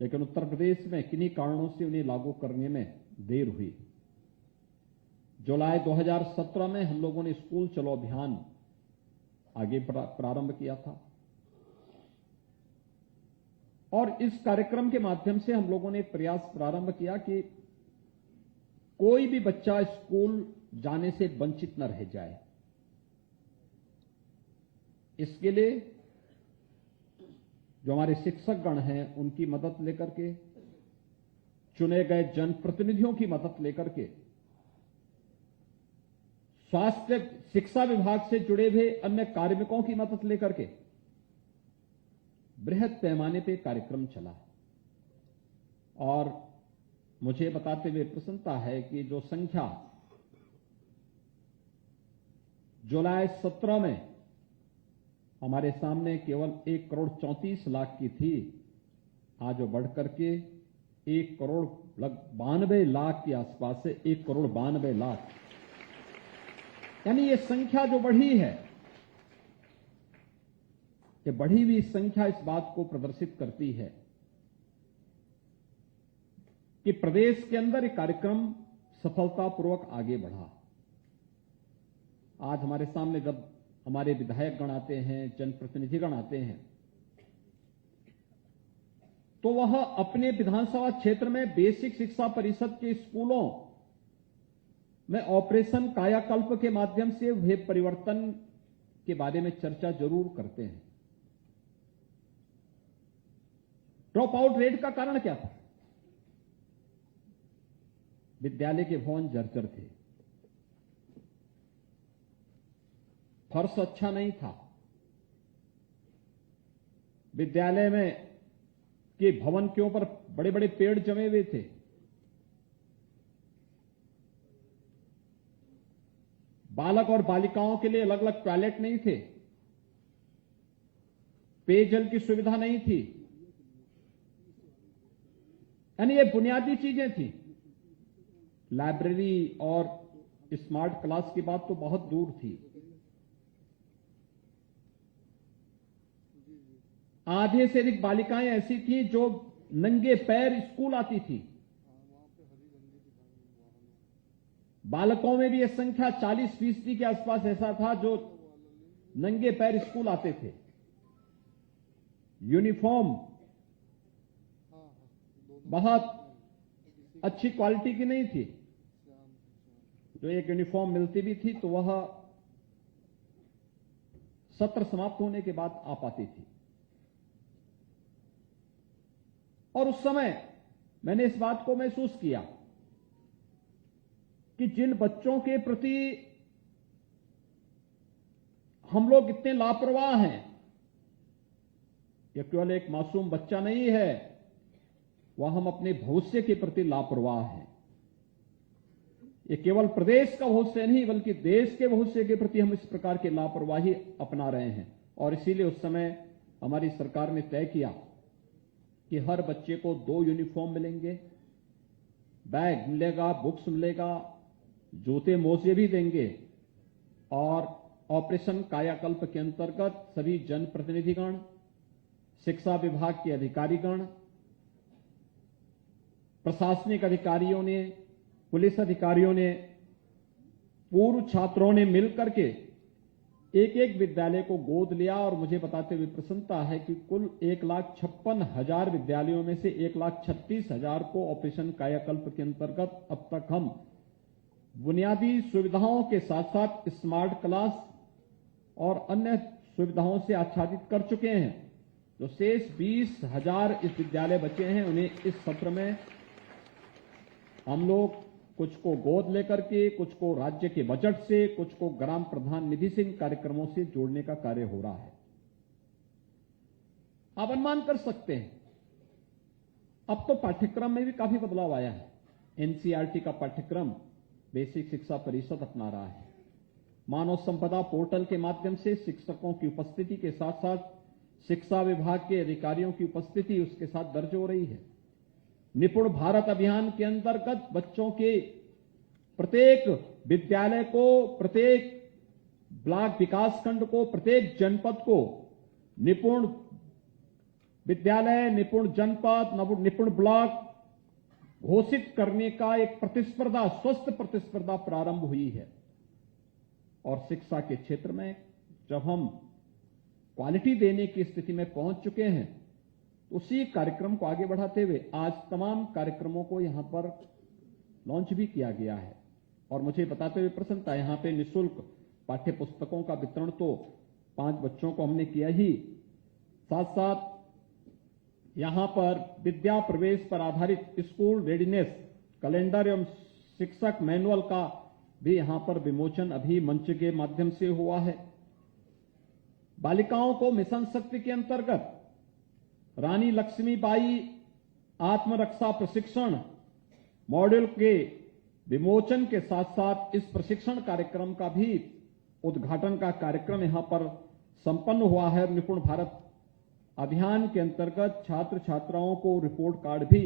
लेकिन उत्तर प्रदेश में किन्हीं कारणों से उन्हें लागू करने में देर हुई। जुलाई 2017 में हम लोगों ने स्कूल चलो अभियान आगे प्रारंभ किया था और इस कार्यक्रम के माध्यम से हम लोगों ने एक प्रयास प्रारंभ किया कि कोई भी बच्चा स्कूल जाने से वंचित न रह जाए। इसके लिए जो हमारे शिक्षक गण हैं उनकी मदद लेकर के, चुने गए जनप्रतिनिधियों की मदद लेकर के, स्वास्थ्य शिक्षा विभाग से जुड़े हुए अन्य कार्मिकों की मदद लेकर के बृहद पैमाने पे कार्यक्रम चला। और मुझे बताते हुए प्रसन्नता है कि जो संख्या जुलाई 17 में हमारे सामने केवल 1,34,00,000 की थी, आज वो बढ़कर के 1,92,00,000 के आसपास से 1,92,00,000, यानी ये संख्या जो बढ़ी है, ये बढ़ी हुई संख्या इस बात को प्रदर्शित करती है कि प्रदेश के अंदर ये कार्यक्रम सफलतापूर्वक आगे बढ़ा। आज हमारे सामने जब हमारे विधायक गण आते हैं, जनप्रतिनिधि गण आते हैं, तो वह अपने विधानसभा क्षेत्र में बेसिक शिक्षा परिषद के स्कूलों में ऑपरेशन कायाकल्प के माध्यम से हुए परिवर्तन के बारे में चर्चा जरूर करते हैं। ड्रॉप आउट रेट का कारण क्या था? विद्यालय के भवन जर्जर थे, फर्श अच्छा नहीं था, विद्यालय में के भवन के ऊपर बड़े बड़े पेड़ जमे हुए थे, बालक और बालिकाओं के लिए अलग अलग टॉयलेट नहीं थे, पेयजल की सुविधा नहीं थी, यानी ये बुनियादी चीजें थी। लाइब्रेरी और स्मार्ट क्लास की बात तो बहुत दूर थी। आधे से अधिक बालिकाएं ऐसी थी जो नंगे पैर स्कूल आती थी। बालकों में भी यह संख्या 40% के आसपास ऐसा था जो नंगे पैर स्कूल आते थे। यूनिफॉर्म बहुत अच्छी क्वालिटी की नहीं थी, जो एक यूनिफॉर्म मिलती भी थी तो वह सत्र समाप्त होने के बाद आ पाती थी। और उस समय मैंने इस बात को महसूस किया कि जिन बच्चों के प्रति हम लोग इतने लापरवाह हैं। यह केवल एक मासूम बच्चा नहीं है, वह हम अपने भविष्य के प्रति लापरवाह हैं। ये केवल प्रदेश का भविष्य नहीं बल्कि देश के भविष्य के प्रति हम इस प्रकार की लापरवाही अपना रहे हैं। और इसीलिए उस समय हमारी सरकार ने तय किया कि हर बच्चे को 2 यूनिफॉर्म मिलेंगे, बैग मिलेगा, बुक्स मिलेगा, जूते मोजे भी देंगे। और ऑपरेशन कायाकल्प के अंतर्गत सभी जनप्रतिनिधिगण, शिक्षा विभाग के अधिकारीगण, प्रशासनिक अधिकारियों ने, पुलिस अधिकारियों ने, पूर्व छात्रों ने मिलकर के एक एक विद्यालय को गोद लिया। और मुझे बताते हुए प्रसन्नता है कि कुल 1,56,000 विद्यालयों में से 1,36,000 को ऑपरेशन कायाकल्प के अंतर्गत अब तक हम बुनियादी सुविधाओं के साथ साथ स्मार्ट क्लास और अन्य सुविधाओं से आच्छादित कर चुके हैं। जो शेष 20,000 इस विद्यालय बचे हैं, उन्हें इस सत्र में हम लोग कुछ को गोद लेकर के, कुछ को राज्य के बजट से, कुछ को ग्राम प्रधान निधि से इन कार्यक्रमों से जोड़ने का कार्य हो रहा है। आप अनुमान कर सकते हैं, अब तो पाठ्यक्रम में भी काफी बदलाव आया है। एनसीईआरटी का पाठ्यक्रम बेसिक शिक्षा परिषद अपना रहा है। मानव संपदा पोर्टल के माध्यम से शिक्षकों की उपस्थिति के साथ साथ शिक्षा विभाग के अधिकारियों की उपस्थिति उसके साथ दर्ज हो रही है। निपुण भारत अभियान के अंतर्गत बच्चों के प्रत्येक विद्यालय को, प्रत्येक ब्लॉक विकास खंड को, प्रत्येक जनपद को निपुण विद्यालय, निपुण जनपद, निपुण ब्लॉक घोषित करने का एक प्रतिस्पर्धा, स्वस्थ प्रतिस्पर्धा प्रारंभ हुई है। और शिक्षा के क्षेत्र में जब हम क्वालिटी देने की स्थिति में पहुंच चुके हैं, तो उसी कार्यक्रम को आगे बढ़ाते हुए आज तमाम कार्यक्रमों को यहां पर लॉन्च भी किया गया है। और मुझे बताते हुए प्रसन्नता है, यहां पे निःशुल्क पाठ्य पुस्तकों का वितरण तो 5 बच्चों को हमने किया ही, साथ साथ यहां पर विद्या प्रवेश पर आधारित स्कूल रेडीनेस कैलेंडर एवं शिक्षक मैनुअल का भी यहां पर विमोचन अभी मंच के माध्यम से हुआ है। बालिकाओं को मिशन शक्ति के अंतर्गत रानी लक्ष्मीबाई आत्मरक्षा प्रशिक्षण मॉड्यूल के विमोचन के साथ साथ इस प्रशिक्षण कार्यक्रम का भी उद्घाटन का कार्यक्रम यहां पर संपन्न हुआ है। निपुण भारत अभियान के अंतर्गत छात्र छात्राओं को रिपोर्ट कार्ड भी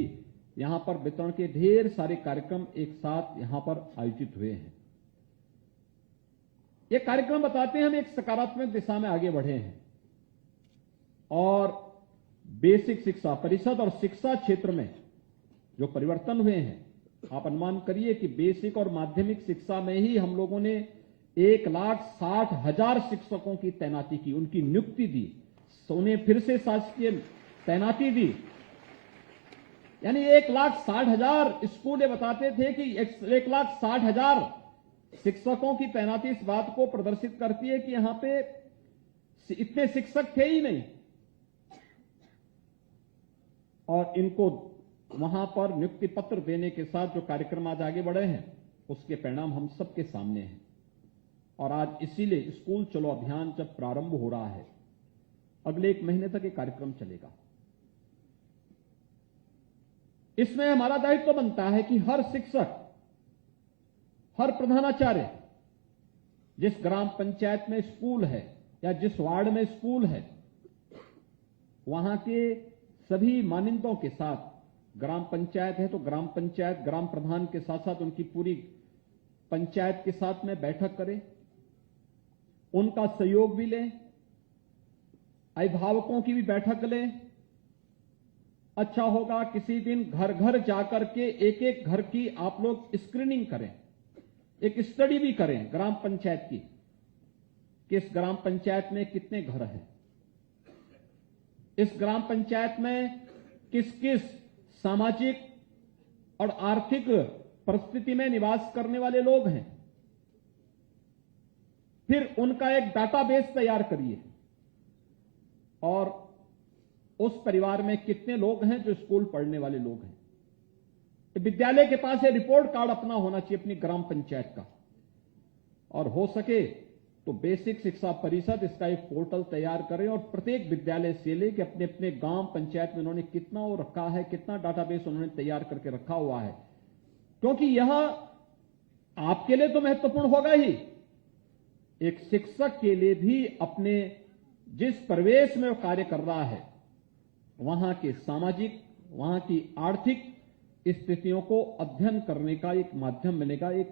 यहां पर वितरण के ढेर सारे कार्यक्रम एक साथ यहां पर आयोजित हुए हैं। ये कार्यक्रम बताते हैं हम एक सकारात्मक दिशा में आगे बढ़े हैं। और बेसिक शिक्षा परिषद और शिक्षा क्षेत्र में जो परिवर्तन हुए हैं, आप अनुमान करिए कि बेसिक और माध्यमिक शिक्षा में ही हम लोगों ने 1,60,000 शिक्षकों की तैनाती की, उनकी नियुक्ति दी, उन्हें फिर से शासकीय तैनाती दी। यानी 1,60,000 स्कूल ये बताते थे कि 1,60,000 शिक्षकों की तैनाती इस बात को प्रदर्शित करती है कि यहां पे इतने शिक्षक थे ही नहीं। और इनको वहां पर नियुक्ति पत्र देने के साथ जो कार्यक्रम आज आगे बढ़े हैं, उसके परिणाम हम सबके सामने हैं। और आज इसीलिए स्कूल चलो अभियान जब प्रारंभ हो रहा है, अगले 1 महीने तक ये कार्यक्रम चलेगा। इसमें हमारा दायित्व बनता है कि हर शिक्षक, हर प्रधानाचार्य, जिस ग्राम पंचायत में स्कूल है या जिस वार्ड में स्कूल है, वहां के सभी मानदंडों के साथ, ग्राम पंचायत है तो ग्राम पंचायत, ग्राम प्रधान के साथ साथ उनकी पूरी पंचायत के साथ में बैठक करें, उनका सहयोग भी लें, अभिभावकों की भी बैठक लें। अच्छा होगा किसी दिन घर घर जाकर के एक एक घर की आप लोग स्क्रीनिंग करें, एक स्टडी भी करें ग्राम पंचायत की, किस ग्राम पंचायत में कितने घर हैं, इस ग्राम पंचायत में किस किस सामाजिक और आर्थिक परिस्थिति में निवास करने वाले लोग हैं। फिर उनका एक डाटाबेस तैयार करिए और उस परिवार में कितने लोग हैं जो स्कूल पढ़ने वाले लोग हैं। विद्यालय के पास ये रिपोर्ट कार्ड अपना होना चाहिए अपनी ग्राम पंचायत का। और हो सके तो बेसिक शिक्षा परिषद इसका एक पोर्टल तैयार करें और प्रत्येक विद्यालय से ले कि अपने अपने गांव पंचायत में उन्होंने कितना वो रखा है, कितना डाटाबेस उन्होंने तैयार करके रखा हुआ है, क्योंकि यह आपके लिए तो महत्वपूर्ण होगा ही, एक शिक्षक के लिए भी अपने जिस परिवेश में वो कार्य कर रहा है वहां के सामाजिक, वहां की आर्थिक स्थितियों को अध्ययन करने का एक माध्यम मिलेगा, एक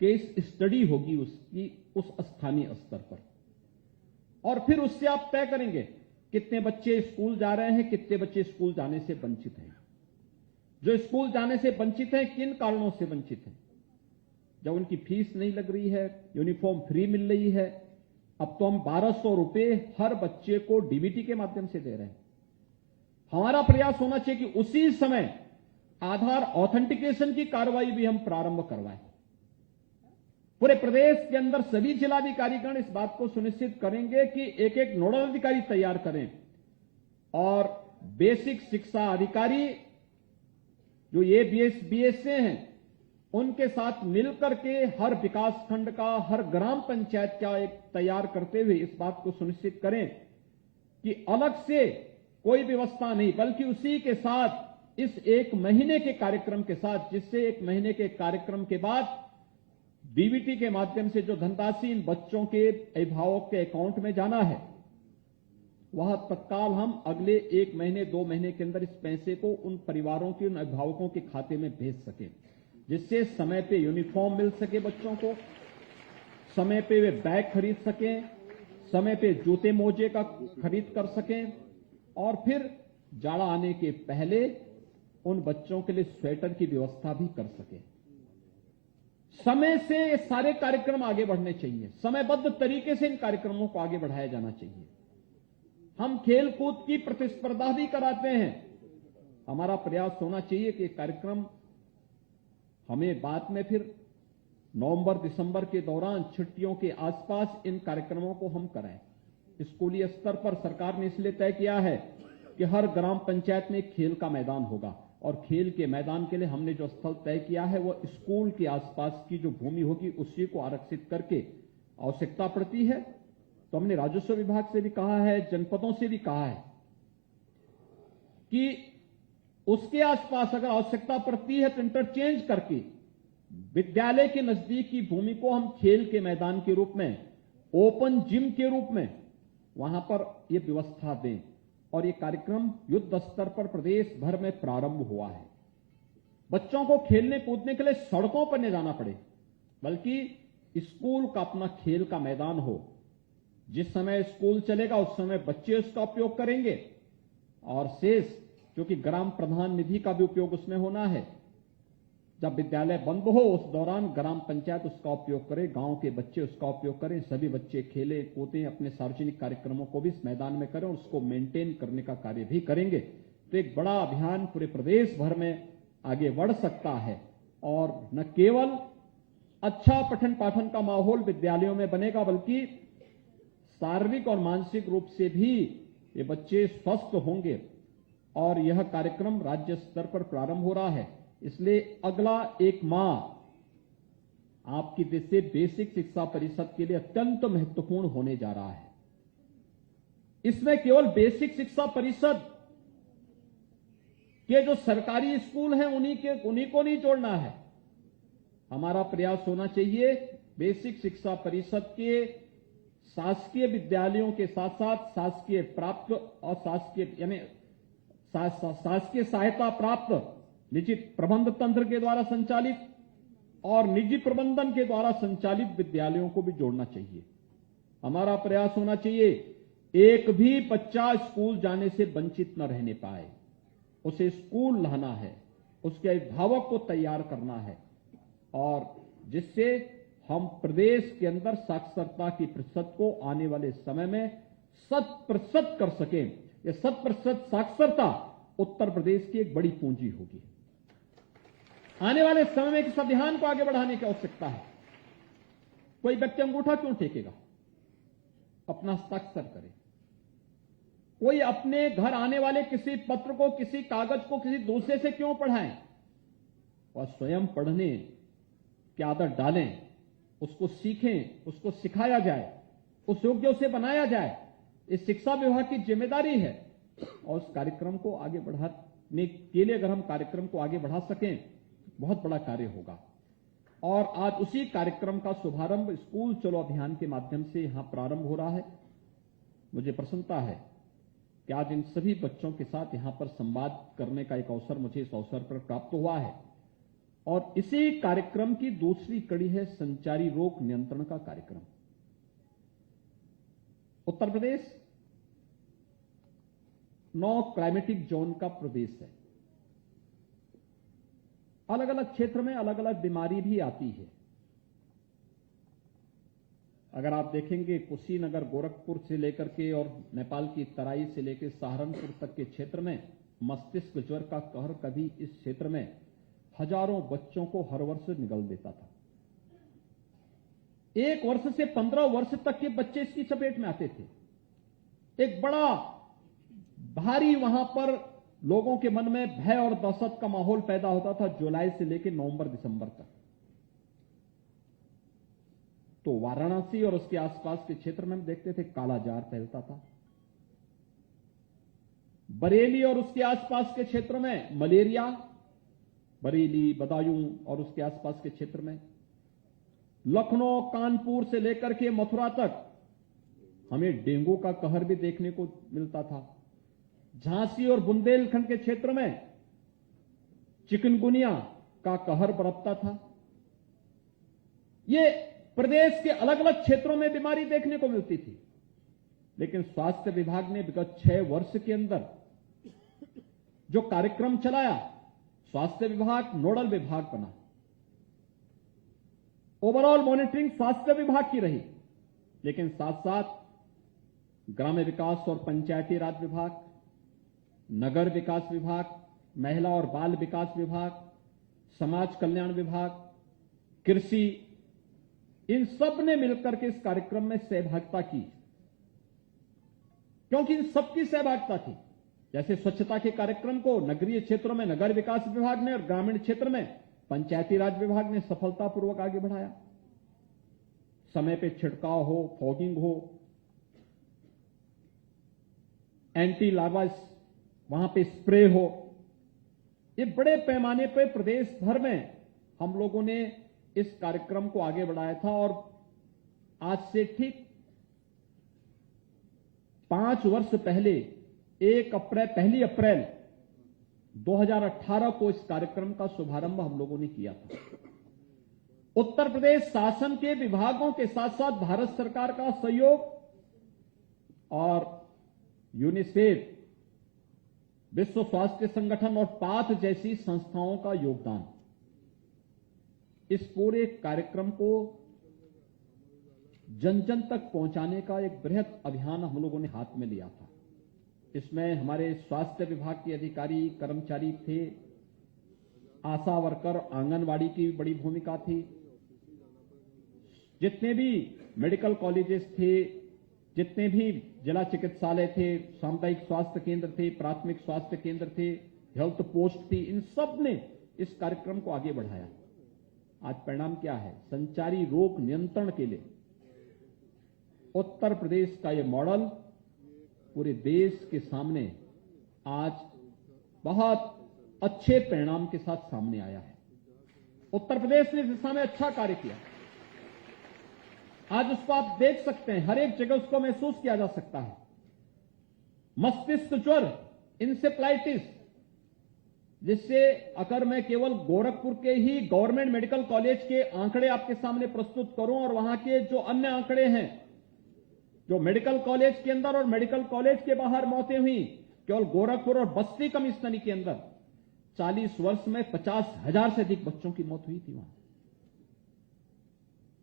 केस स्टडी होगी उसकी उस स्थानीय स्तर पर, और फिर उससे आप तय करेंगे कितने बच्चे स्कूल जा रहे हैं, कितने बच्चे स्कूल जाने से वंचित हैं। जो स्कूल जाने से वंचित हैं, किन कारणों से वंचित हैं? जब उनकी फीस नहीं लग रही है, यूनिफॉर्म फ्री मिल रही है, अब तो हम 1200 रुपए हर बच्चे को डीबीटी के माध्यम से दे रहे हैं। हमारा प्रयास होना चाहिए कि उसी समय आधार ऑथेंटिकेशन की कार्रवाई भी हम प्रारंभ करवाएं। पूरे प्रदेश के अंदर सभी जिलाधिकारीगण इस बात को सुनिश्चित करेंगे कि एक एक नोडल अधिकारी तैयार करें और बेसिक शिक्षा अधिकारी जो ये बीएसए हैं उनके साथ मिलकर के हर विकास खंड का, हर ग्राम पंचायत का एक तैयार करते हुए इस बात को सुनिश्चित करें कि अलग से कोई व्यवस्था नहीं, बल्कि उसी के साथ इस 1 महीने के कार्यक्रम के साथ, जिससे 1 महीने के कार्यक्रम के बाद डीबीटी के माध्यम से जो धनराशि इन बच्चों के अभिभावक के अकाउंट में जाना है, वह तत्काल हम अगले 1 महीने 2 महीने के अंदर इस पैसे को उन परिवारों के, उन अभिभावकों के खाते में भेज सके, जिससे समय पे यूनिफॉर्म मिल सके बच्चों को, समय पे वे बैग खरीद सकें, समय पे जूते मोजे का खरीद कर सकें, और फिर जाड़ा आने के पहले उन बच्चों के लिए स्वेटर की व्यवस्था भी कर सके। समय से ये सारे कार्यक्रम आगे बढ़ने चाहिए, समयबद्ध तरीके से इन कार्यक्रमों को आगे बढ़ाया जाना चाहिए। हम खेल कूद की प्रतिस्पर्धा भी कराते हैं। हमारा प्रयास होना चाहिए कि कार्यक्रम हमें बाद में फिर नवंबर दिसंबर के दौरान छुट्टियों के आसपास इन कार्यक्रमों को हम करें। स्कूली स्तर पर सरकार ने इसलिए तय किया है कि हर ग्राम पंचायत में एक खेल का मैदान होगा, और खेल के मैदान के लिए हमने जो स्थल तय किया है वो स्कूल के आसपास की जो भूमि होगी उसी को आरक्षित करके, आवश्यकता पड़ती है तो हमने राजस्व विभाग से भी कहा है, जनपदों से भी कहा है कि उसके आसपास अगर आवश्यकता पड़ती है तो इंटरचेंज करके विद्यालय के नजदीक की भूमि को हम खेल के मैदान के रूप में, ओपन जिम के रूप में वहां पर यह व्यवस्था दें। और ये कार्यक्रम युद्ध स्तर पर प्रदेश भर में प्रारंभ हुआ है। बच्चों को खेलने कूदने के लिए सड़कों पर नहीं जाना पड़े, बल्कि स्कूल का अपना खेल का मैदान हो। जिस समय स्कूल चलेगा उस समय बच्चे उसका उपयोग करेंगे, और शेष क्योंकि ग्राम प्रधान निधि का भी उपयोग उसमें होना है, जब विद्यालय बंद हो उस दौरान ग्राम पंचायत उसका उपयोग करे, गांव के बच्चे उसका उपयोग करें, सभी बच्चे खेले कूदें, अपने सार्वजनिक कार्यक्रमों को भी इस मैदान में करें और उसको मेंटेन करने का कार्य भी करेंगे तो एक बड़ा अभियान पूरे प्रदेश भर में आगे बढ़ सकता है। और न केवल अच्छा पठन पाठन का माहौल विद्यालयों में बनेगा, बल्कि शारीरिक और मानसिक रूप से भी ये बच्चे स्वस्थ होंगे। और यह कार्यक्रम राज्य स्तर पर प्रारंभ हो रहा है, इसलिए अगला 1 माह आपकी दृष्टि से बेसिक शिक्षा परिषद के लिए अत्यंत महत्वपूर्ण होने जा रहा है। इसमें केवल बेसिक शिक्षा परिषद के जो सरकारी स्कूल हैं उन्हीं को नहीं जोड़ना है। हमारा प्रयास होना चाहिए बेसिक शिक्षा परिषद के शासकीय विद्यालयों के साथ साथ शासकीय प्राप्त और शासकीय यानी शासकीय सहायता प्राप्त निजी प्रबंध तंत्र के द्वारा संचालित और निजी प्रबंधन के द्वारा संचालित विद्यालयों को भी जोड़ना चाहिए। हमारा प्रयास होना चाहिए एक भी बच्चा स्कूल जाने से वंचित न रहने पाए, उसे स्कूल लाना है, उसके अभिभावक को तैयार करना है, और जिससे हम प्रदेश के अंदर साक्षरता की प्रतिशत को आने वाले समय में 100% कर सकें। यह 100% साक्षरता उत्तर प्रदेश की एक बड़ी पूंजी होगी। आने वाले समय में इस अभियान को आगे बढ़ाने की आवश्यकता है। कोई व्यक्ति अंगूठा क्यों टेकेगा? अपना हस्ताक्षर करे। कोई अपने घर आने वाले किसी पत्र को, किसी कागज को किसी दूसरे से क्यों पढ़ाएं? और स्वयं पढ़ने की आदत डालें, उसको सीखें, उसको सिखाया जाए, उस योग्य से बनाया जाए, इस शिक्षा विभाग की जिम्मेदारी है। और उस कार्यक्रम को आगे बढ़ाने के लिए अगर हम कार्यक्रम को आगे बढ़ा सकें, बहुत बड़ा कार्य होगा। और आज उसी कार्यक्रम का शुभारंभ स्कूल चलो अभियान के माध्यम से यहां प्रारंभ हो रहा है। मुझे प्रसन्नता है कि आज इन सभी बच्चों के साथ यहां पर संवाद करने का एक अवसर मुझे इस अवसर पर प्राप्त हुआ है। और इसी कार्यक्रम की दूसरी कड़ी है संचारी रोग नियंत्रण का कार्यक्रम। उत्तर प्रदेश 9 क्लाइमेटिक जोन का प्रदेश है। अलग अलग क्षेत्र में अलग अलग बीमारी भी आती है। अगर आप देखेंगे कुशीनगर, गोरखपुर से लेकर के और नेपाल की तराई से लेकर सहारनपुर तक के क्षेत्र में मस्तिष्क ज्वर का कहर कभी इस क्षेत्र में हजारों बच्चों को हर वर्ष निगल देता था। 1 वर्ष से 15 वर्ष तक के बच्चे इसकी चपेट में आते थे। एक बड़ा भारी वहां पर लोगों के मन में भय और दहशत का माहौल पैदा होता था जुलाई से लेकर नवंबर दिसंबर तक। तो वाराणसी और उसके आसपास के क्षेत्र में हम देखते थे कालाजार फैलता था। बरेली और उसके आसपास के क्षेत्र में मलेरिया, बरेली, बदायूं और उसके आसपास के क्षेत्र में, लखनऊ, कानपुर से लेकर के मथुरा तक हमें डेंगू का कहर भी देखने को मिलता था। झांसी और बुंदेलखंड के क्षेत्र में चिकनगुनिया का कहर बरपता था। ये प्रदेश के अलग अलग क्षेत्रों में बीमारी देखने को मिलती थी। लेकिन स्वास्थ्य विभाग ने विगत 6 वर्ष के अंदर जो कार्यक्रम चलाया, स्वास्थ्य विभाग नोडल विभाग बना। ओवरऑल मॉनिटरिंग स्वास्थ्य विभाग की रही, लेकिन साथ साथ ग्राम्य विकास और पंचायती राज विभाग, नगर विकास विभाग, महिला और बाल विकास विभाग, समाज कल्याण विभाग, कृषि, इन सब ने मिलकर के इस कार्यक्रम में सहभागिता की। क्योंकि इन सबकी सहभागिता थी। जैसे स्वच्छता के कार्यक्रम को नगरीय क्षेत्रों में नगर विकास विभाग ने और ग्रामीण क्षेत्र में पंचायती राज विभाग ने सफलतापूर्वक आगे बढ़ाया। समय पे छिड़काव हो, फॉगिंग हो, एंटी लार्वा वहां पे स्प्रे हो, ये बड़े पैमाने पे प्रदेश भर में हम लोगों ने इस कार्यक्रम को आगे बढ़ाया था। और आज से ठीक 5 वर्ष पहले 1 अप्रैल 2018 को इस कार्यक्रम का शुभारंभ हम लोगों ने किया था। उत्तर प्रदेश शासन के विभागों के साथ साथ भारत सरकार का सहयोग और यूनिसेफ, विश्व स्वास्थ्य संगठन और पाथ जैसी संस्थाओं का योगदान, इस पूरे कार्यक्रम को जन जन तक पहुंचाने का एक बृहद अभियान हम लोगों ने हाथ में लिया था। इसमें हमारे स्वास्थ्य विभाग के अधिकारी, कर्मचारी थे, आशा वर्कर, आंगनवाड़ी की बड़ी भूमिका थी। जितने भी मेडिकल कॉलेजेस थे, जितने भी जिला चिकित्सालय थे, सामुदायिक स्वास्थ्य केंद्र थे, प्राथमिक स्वास्थ्य केंद्र थे, हेल्थ पोस्ट थी, इन सब ने इस कार्यक्रम को आगे बढ़ाया। आज परिणाम क्या है? संचारी रोग नियंत्रण के लिए उत्तर प्रदेश का यह मॉडल पूरे देश के सामने आज बहुत अच्छे परिणाम के साथ सामने आया है। उत्तर प्रदेश ने इस दिशा में अच्छा कार्य किया। आज उसको आप देख सकते हैं, हर एक जगह उसको महसूस किया जा सकता है। मस्तिष्क ज्वर, इंसेफ्लाइटिस, जिससे अगर मैं केवल गोरखपुर के ही गवर्नमेंट मेडिकल कॉलेज के आंकड़े आपके सामने प्रस्तुत करूं और वहां के जो अन्य आंकड़े हैं, जो मेडिकल कॉलेज के अंदर और मेडिकल कॉलेज के बाहर मौतें हुई, केवल गोरखपुर और बस्ती कमिश्नरी के अंदर 40 वर्ष में 50,000 से अधिक बच्चों की मौत हुई थी। वहां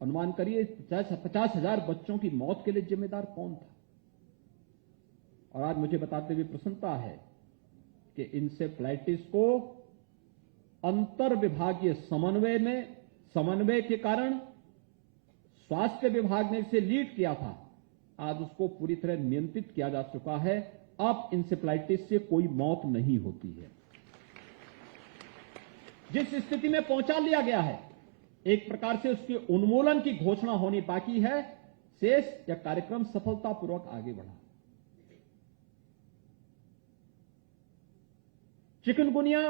अनुमान करिए 50,000 बच्चों की मौत के लिए जिम्मेदार कौन था? और आज मुझे बताते हुए प्रसन्नता है कि इंसेफ्लाइटिस को अंतर विभागीय समन्वय के कारण स्वास्थ्य विभाग ने इसे लीड किया था। आज उसको पूरी तरह नियंत्रित किया जा चुका है। अब इंसेफ्लाइटिस से कोई मौत नहीं होती है। जिस स्थिति में पहुंचा लिया गया है, एक प्रकार से उसके उन्मूलन की घोषणा होनी बाकी है। शेष या कार्यक्रम सफलतापूर्वक आगे बढ़ा। चिकनगुनिया,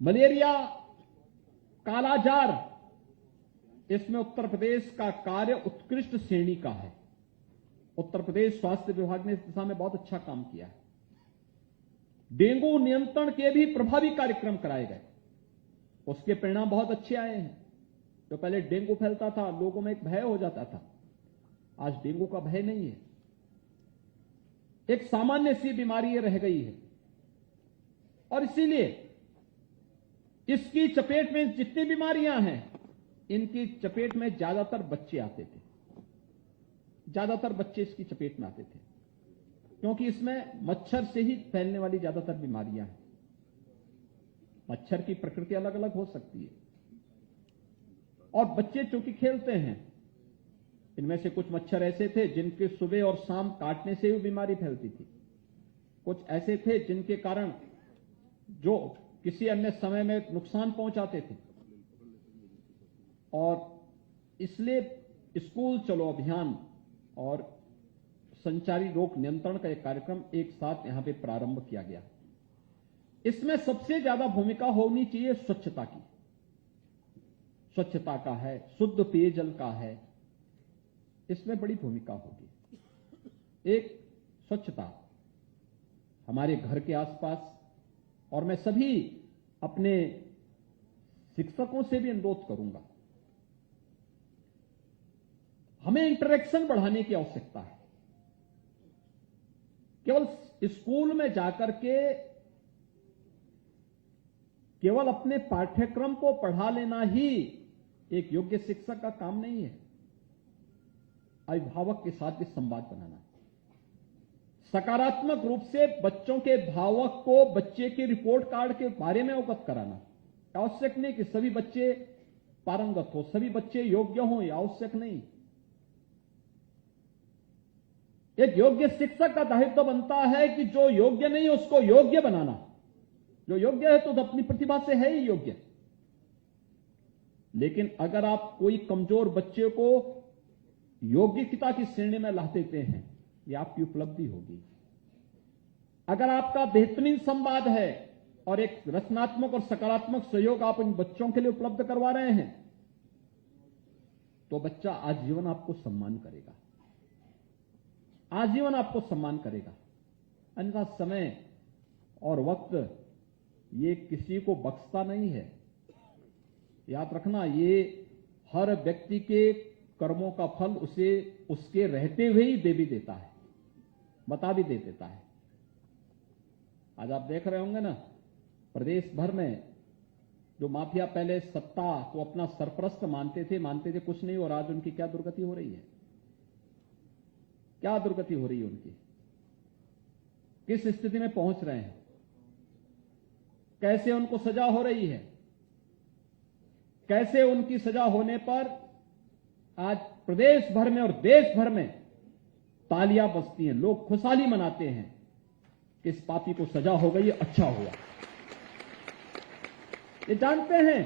मलेरिया, कालाजार, इसमें उत्तर प्रदेश का कार्य उत्कृष्ट श्रेणी का है। उत्तर प्रदेश स्वास्थ्य विभाग ने इस दिशा में बहुत अच्छा काम किया है। डेंगू नियंत्रण के भी प्रभावी कार्यक्रम कराए गए, उसके परिणाम बहुत अच्छे आए हैं। तो पहले डेंगू फैलता था, लोगों में एक भय हो जाता था, आज डेंगू का भय नहीं है, एक सामान्य सी बीमारी रह गई है। और इसीलिए इसकी चपेट में जितनी बीमारियां हैं, इनकी चपेट में ज्यादातर बच्चे आते थे, ज्यादातर बच्चे इसकी चपेट में आते थे, क्योंकि इसमें मच्छर से ही फैलने वाली ज्यादातर बीमारियां हैं। मच्छर की प्रकृति अलग अलग हो सकती है, और बच्चे चूंकि खेलते हैं, इनमें से कुछ मच्छर ऐसे थे जिनके सुबह और शाम काटने से भी बीमारी फैलती थी, कुछ ऐसे थे जिनके कारण जो किसी अन्य समय में नुकसान पहुंचाते थे। और इसलिए स्कूल चलो अभियान और संचारी रोग नियंत्रण का एक कार्यक्रम एक साथ यहां पे प्रारंभ किया गया। इसमें सबसे ज्यादा भूमिका होनी चाहिए स्वच्छता की। स्वच्छता का है, शुद्ध पेयजल का है, इसमें बड़ी भूमिका होगी। एक स्वच्छता हमारे घर के आसपास, और मैं सभी अपने शिक्षकों से भी अनुरोध करूंगा, हमें इंटरेक्शन बढ़ाने की आवश्यकता है। केवल स्कूल में जाकर के केवल अपने पाठ्यक्रम को पढ़ा लेना ही एक योग्य शिक्षक का काम नहीं है। अभिभावक के साथ भी संवाद बनाना, सकारात्मक रूप से बच्चों के भावक को बच्चे के रिपोर्ट कार्ड के बारे में अवगत कराना। आवश्यक नहीं कि सभी बच्चे पारंगत हो, सभी बच्चे योग्य हों, यह आवश्यक नहीं। एक योग्य शिक्षक का दायित्व बनता है कि जो योग्य नहीं उसको योग्य बनाना। जो योग्य है तो अपनी प्रतिभा से है ही योग्य, लेकिन अगर आप कोई कमजोर बच्चे को योग्यता की श्रेणी में ला देते हैं, यह आपकी उपलब्धि होगी। अगर आपका बेहतरीन संवाद है और एक रचनात्मक और सकारात्मक सहयोग आप इन बच्चों के लिए उपलब्ध करवा रहे हैं, तो बच्चा आजीवन आपको सम्मान करेगा, आजीवन आपको सम्मान करेगा। अन्यथा समय और वक्त ये किसी को बख्शता नहीं है। याद रखना, ये हर व्यक्ति के कर्मों का फल उसे उसके रहते हुए ही दे भी देता है, बता भी दे देता है। आज आप देख रहे होंगे ना, प्रदेश भर में जो माफिया पहले सत्ता को अपना सरपरस्त मानते थे कुछ नहीं, और आज उनकी क्या दुर्गति हो रही है, क्या दुर्गति हो रही है उनकी, किस स्थिति में पहुंच रहे हैं, कैसे उनको सजा हो रही है, कैसे उनकी सजा होने पर आज प्रदेश भर में और देश भर में तालियां बजती हैं, लोग खुशहाली मनाते हैं कि इस पापी को सजा हो गई, अच्छा हुआ। ये जानते हैं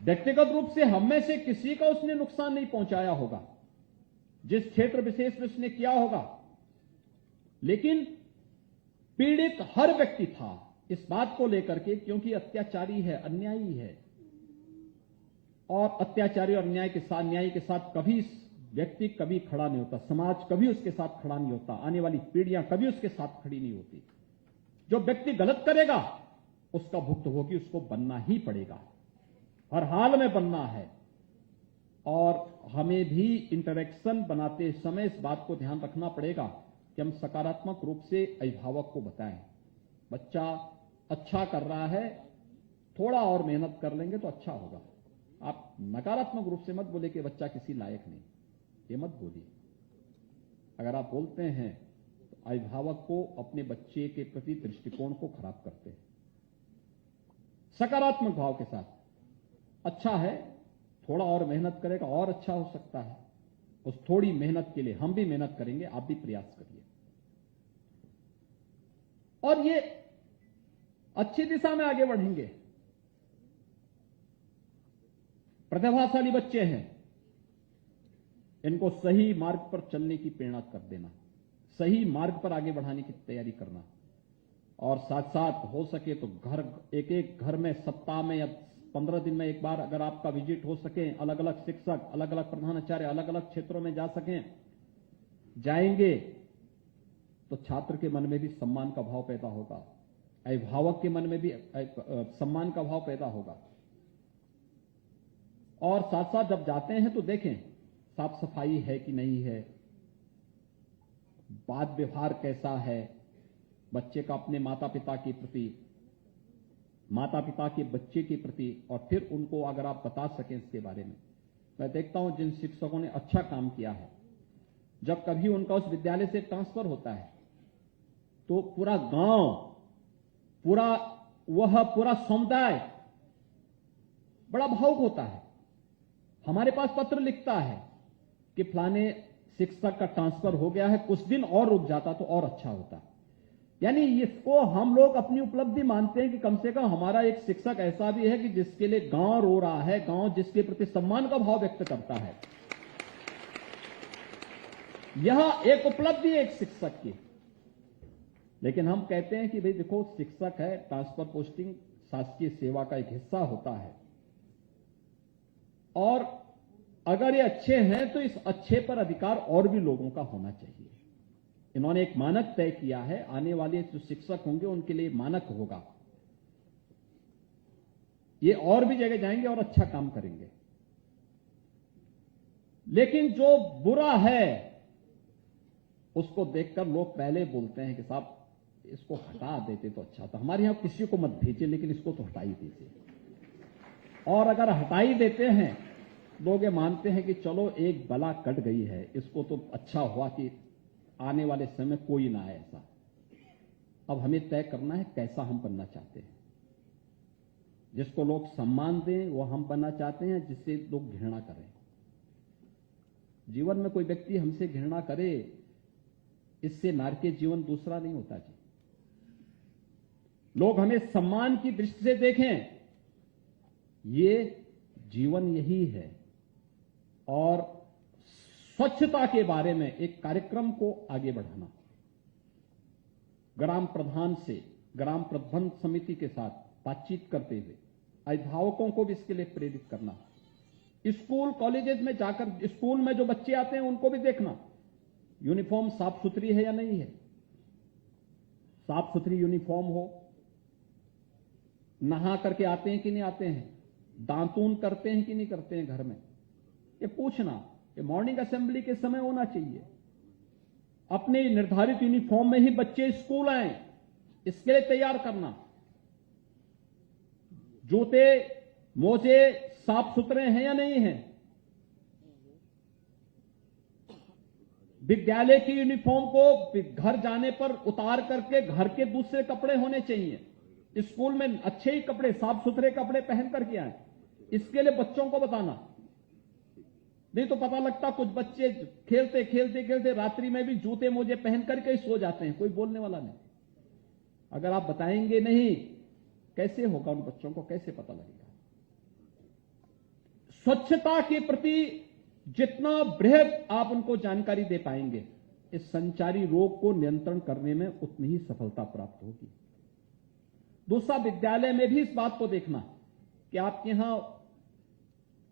व्यक्तिगत रूप से हम में से किसी का उसने नुकसान नहीं पहुंचाया होगा, जिस क्षेत्र विशेष में उसने किया होगा, लेकिन पीड़ित हर व्यक्ति था इस बात को लेकर के, क्योंकि अत्याचारी है, अन्यायी है, और अत्याचारी और न्यायी के साथ कभी व्यक्ति कभी खड़ा नहीं होता, समाज कभी उसके साथ खड़ा नहीं होता, आने वाली पीढ़ियां कभी उसके साथ खड़ी नहीं होती। जो व्यक्ति गलत करेगा उसका भुक्तभोगी उसको बनना ही पड़ेगा, हर हाल में बनना है। और हमें भी इंटरेक्शन बनाते समय इस बात को ध्यान रखना पड़ेगा कि हम सकारात्मक रूप से अभिभावक को बताएं, बच्चा अच्छा कर रहा है, थोड़ा और मेहनत कर लेंगे तो अच्छा होगा। आप नकारात्मक रूप से मत बोले कि बच्चा किसी लायक नहीं, ये मत बोलिए। अगर आप बोलते हैं तो अभिभावक को अपने बच्चे के प्रति दृष्टिकोण को खराब करते हैं। सकारात्मक भाव के साथ, अच्छा है, थोड़ा और मेहनत करेगा और अच्छा हो सकता है, उस थोड़ी मेहनत के लिए हम भी मेहनत करेंगे, आप भी प्रयास करिए, और ये अच्छी दिशा में आगे बढ़ेंगे। प्रतिभाशाली बच्चे हैं, इनको सही मार्ग पर चलने की प्रेरणा कर देना, सही मार्ग पर आगे बढ़ाने की तैयारी करना, और साथ साथ हो सके तो एक घर में सप्ताह में या 15 दिन में एक बार अगर आपका विजिट हो सके, अलग अलग शिक्षक, अलग अलग प्रधानाचार्य अलग अलग क्षेत्रों में जा सकें, जाएंगे तो छात्र के मन में भी सम्मान का भाव पैदा होगा, अभिभावक के मन में भी सम्मान का भाव पैदा होगा। और साथ साथ जब जाते हैं तो देखें साफ सफाई है कि नहीं है, बात व्यवहार कैसा है बच्चे का अपने माता पिता के प्रति, माता पिता के बच्चे के प्रति, और फिर उनको अगर आप बता सकें इसके बारे में। मैं देखता हूं जिन शिक्षकों ने अच्छा काम किया है, जब कभी उनका उस विद्यालय से ट्रांसफर होता है तो पूरा गांव, पूरा समुदाय बड़ा भावुक होता है, हमारे पास पत्र लिखता है कि फलाने शिक्षक का ट्रांसफर हो गया है, कुछ दिन और रुक जाता तो और अच्छा होता। यानी इसको हम लोग अपनी उपलब्धि मानते हैं कि कम से कम हमारा एक शिक्षक ऐसा भी है कि जिसके लिए गांव रो रहा है, गांव जिसके प्रति सम्मान का भाव व्यक्त करता है। यह एक उपलब्धि है एक शिक्षक की। लेकिन हम कहते हैं कि भाई देखो, शिक्षक है, ट्रांसफर पोस्टिंग शासकीय सेवा का एक हिस्सा होता है, और अगर ये अच्छे हैं तो इस अच्छे पर अधिकार और भी लोगों का होना चाहिए। इन्होंने एक मानक तय किया है, आने वाले जो शिक्षक होंगे उनके लिए मानक होगा, ये और भी जगह जाएंगे और अच्छा काम करेंगे। लेकिन जो बुरा है उसको देखकर लोग पहले बोलते हैं कि साहब इसको हटा देते तो अच्छा था, हमारे यहां किसी को मत भेजिए लेकिन इसको तो हटा ही दीजिए। और अगर हटा ही देते हैं, लोग ये मानते हैं कि चलो एक बला कट गई है, इसको तो अच्छा हुआ कि आने वाले समय कोई ना आए ऐसा। अब हमें तय करना है कैसा हम बनना चाहते हैं। जिसको लोग सम्मान दें वो हम बनना चाहते हैं, जिससे लोग घृणा करें। जीवन में कोई व्यक्ति हमसे घृणा करे, इससे नारकीय जीवन दूसरा नहीं होता जी। लोग हमें सम्मान की दृष्टि से देखें, ये जीवन यही है। और स्वच्छता के बारे में एक कार्यक्रम को आगे बढ़ाना, ग्राम प्रधान से ग्राम प्रबंधन समिति के साथ बातचीत करते हुए अभिभावकों को भी इसके लिए प्रेरित करना, स्कूल कॉलेजेस में जाकर स्कूल में जो बच्चे आते हैं उनको भी देखना यूनिफॉर्म साफ सुथरी है या नहीं है। साफ सुथरी यूनिफॉर्म हो, नहा करके आते हैं कि नहीं आते हैं, दांतून करते हैं कि नहीं करते हैं घर में, ये पूछना। ये मॉर्निंग असेंबली के समय होना चाहिए। अपने निर्धारित यूनिफॉर्म में ही बच्चे स्कूल आए, इसके लिए तैयार करना। जूते मोजे साफ सुथरे हैं या नहीं हैं। विद्यालय की यूनिफॉर्म को घर जाने पर उतार करके घर के दूसरे कपड़े होने चाहिए। स्कूल में अच्छे ही कपड़े, साफ सुथरे कपड़े पहन करके आए, इसके लिए बच्चों को बताना। नहीं तो पता लगता कुछ बच्चे खेलते खेलते खेलते रात्रि में भी जूते मोजे पहन करके सो जाते हैं, कोई बोलने वाला नहीं। अगर आप बताएंगे नहीं, कैसे होगा, उन बच्चों को कैसे पता लगेगा। स्वच्छता के प्रति जितना बृहद आप उनको जानकारी दे पाएंगे, इस संचारी रोग को नियंत्रण करने में उतनी ही सफलता प्राप्त होगी। दूसरा, विद्यालय में भी इस बात को देखना कि आपके यहां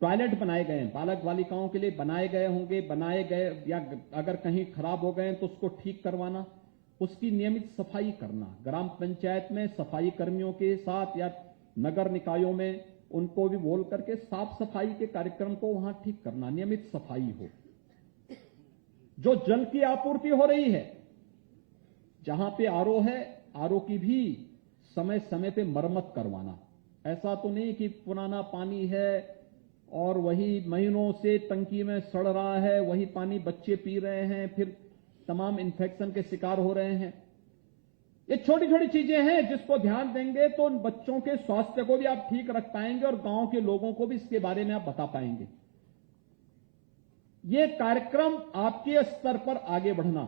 टॉयलेट बनाए गए हैं, बालक बालिकाओं के लिए बनाए गए होंगे, बनाए गए या अगर कहीं खराब हो गए तो उसको ठीक करवाना, उसकी नियमित सफाई करना। ग्राम पंचायत में सफाई कर्मियों के साथ या नगर निकायों में उनको भी बोल करके साफ सफाई के कार्यक्रम को वहां ठीक करना, नियमित सफाई हो। जो जल की आपूर्ति हो रही है, जहां पे आरओ है, आरओ की भी समय समय पे मरम्मत करवाना। ऐसा तो नहीं कि पुराना पानी है और वही महीनों से टंकी में सड़ रहा है, वही पानी बच्चे पी रहे हैं, फिर तमाम इन्फेक्शन के शिकार हो रहे हैं। ये छोटी छोटी चीजें हैं जिसको ध्यान देंगे तो उन बच्चों के स्वास्थ्य को भी आप ठीक रख पाएंगे और गांव के लोगों को भी इसके बारे में आप बता पाएंगे। ये कार्यक्रम आपके स्तर पर आगे बढ़ना।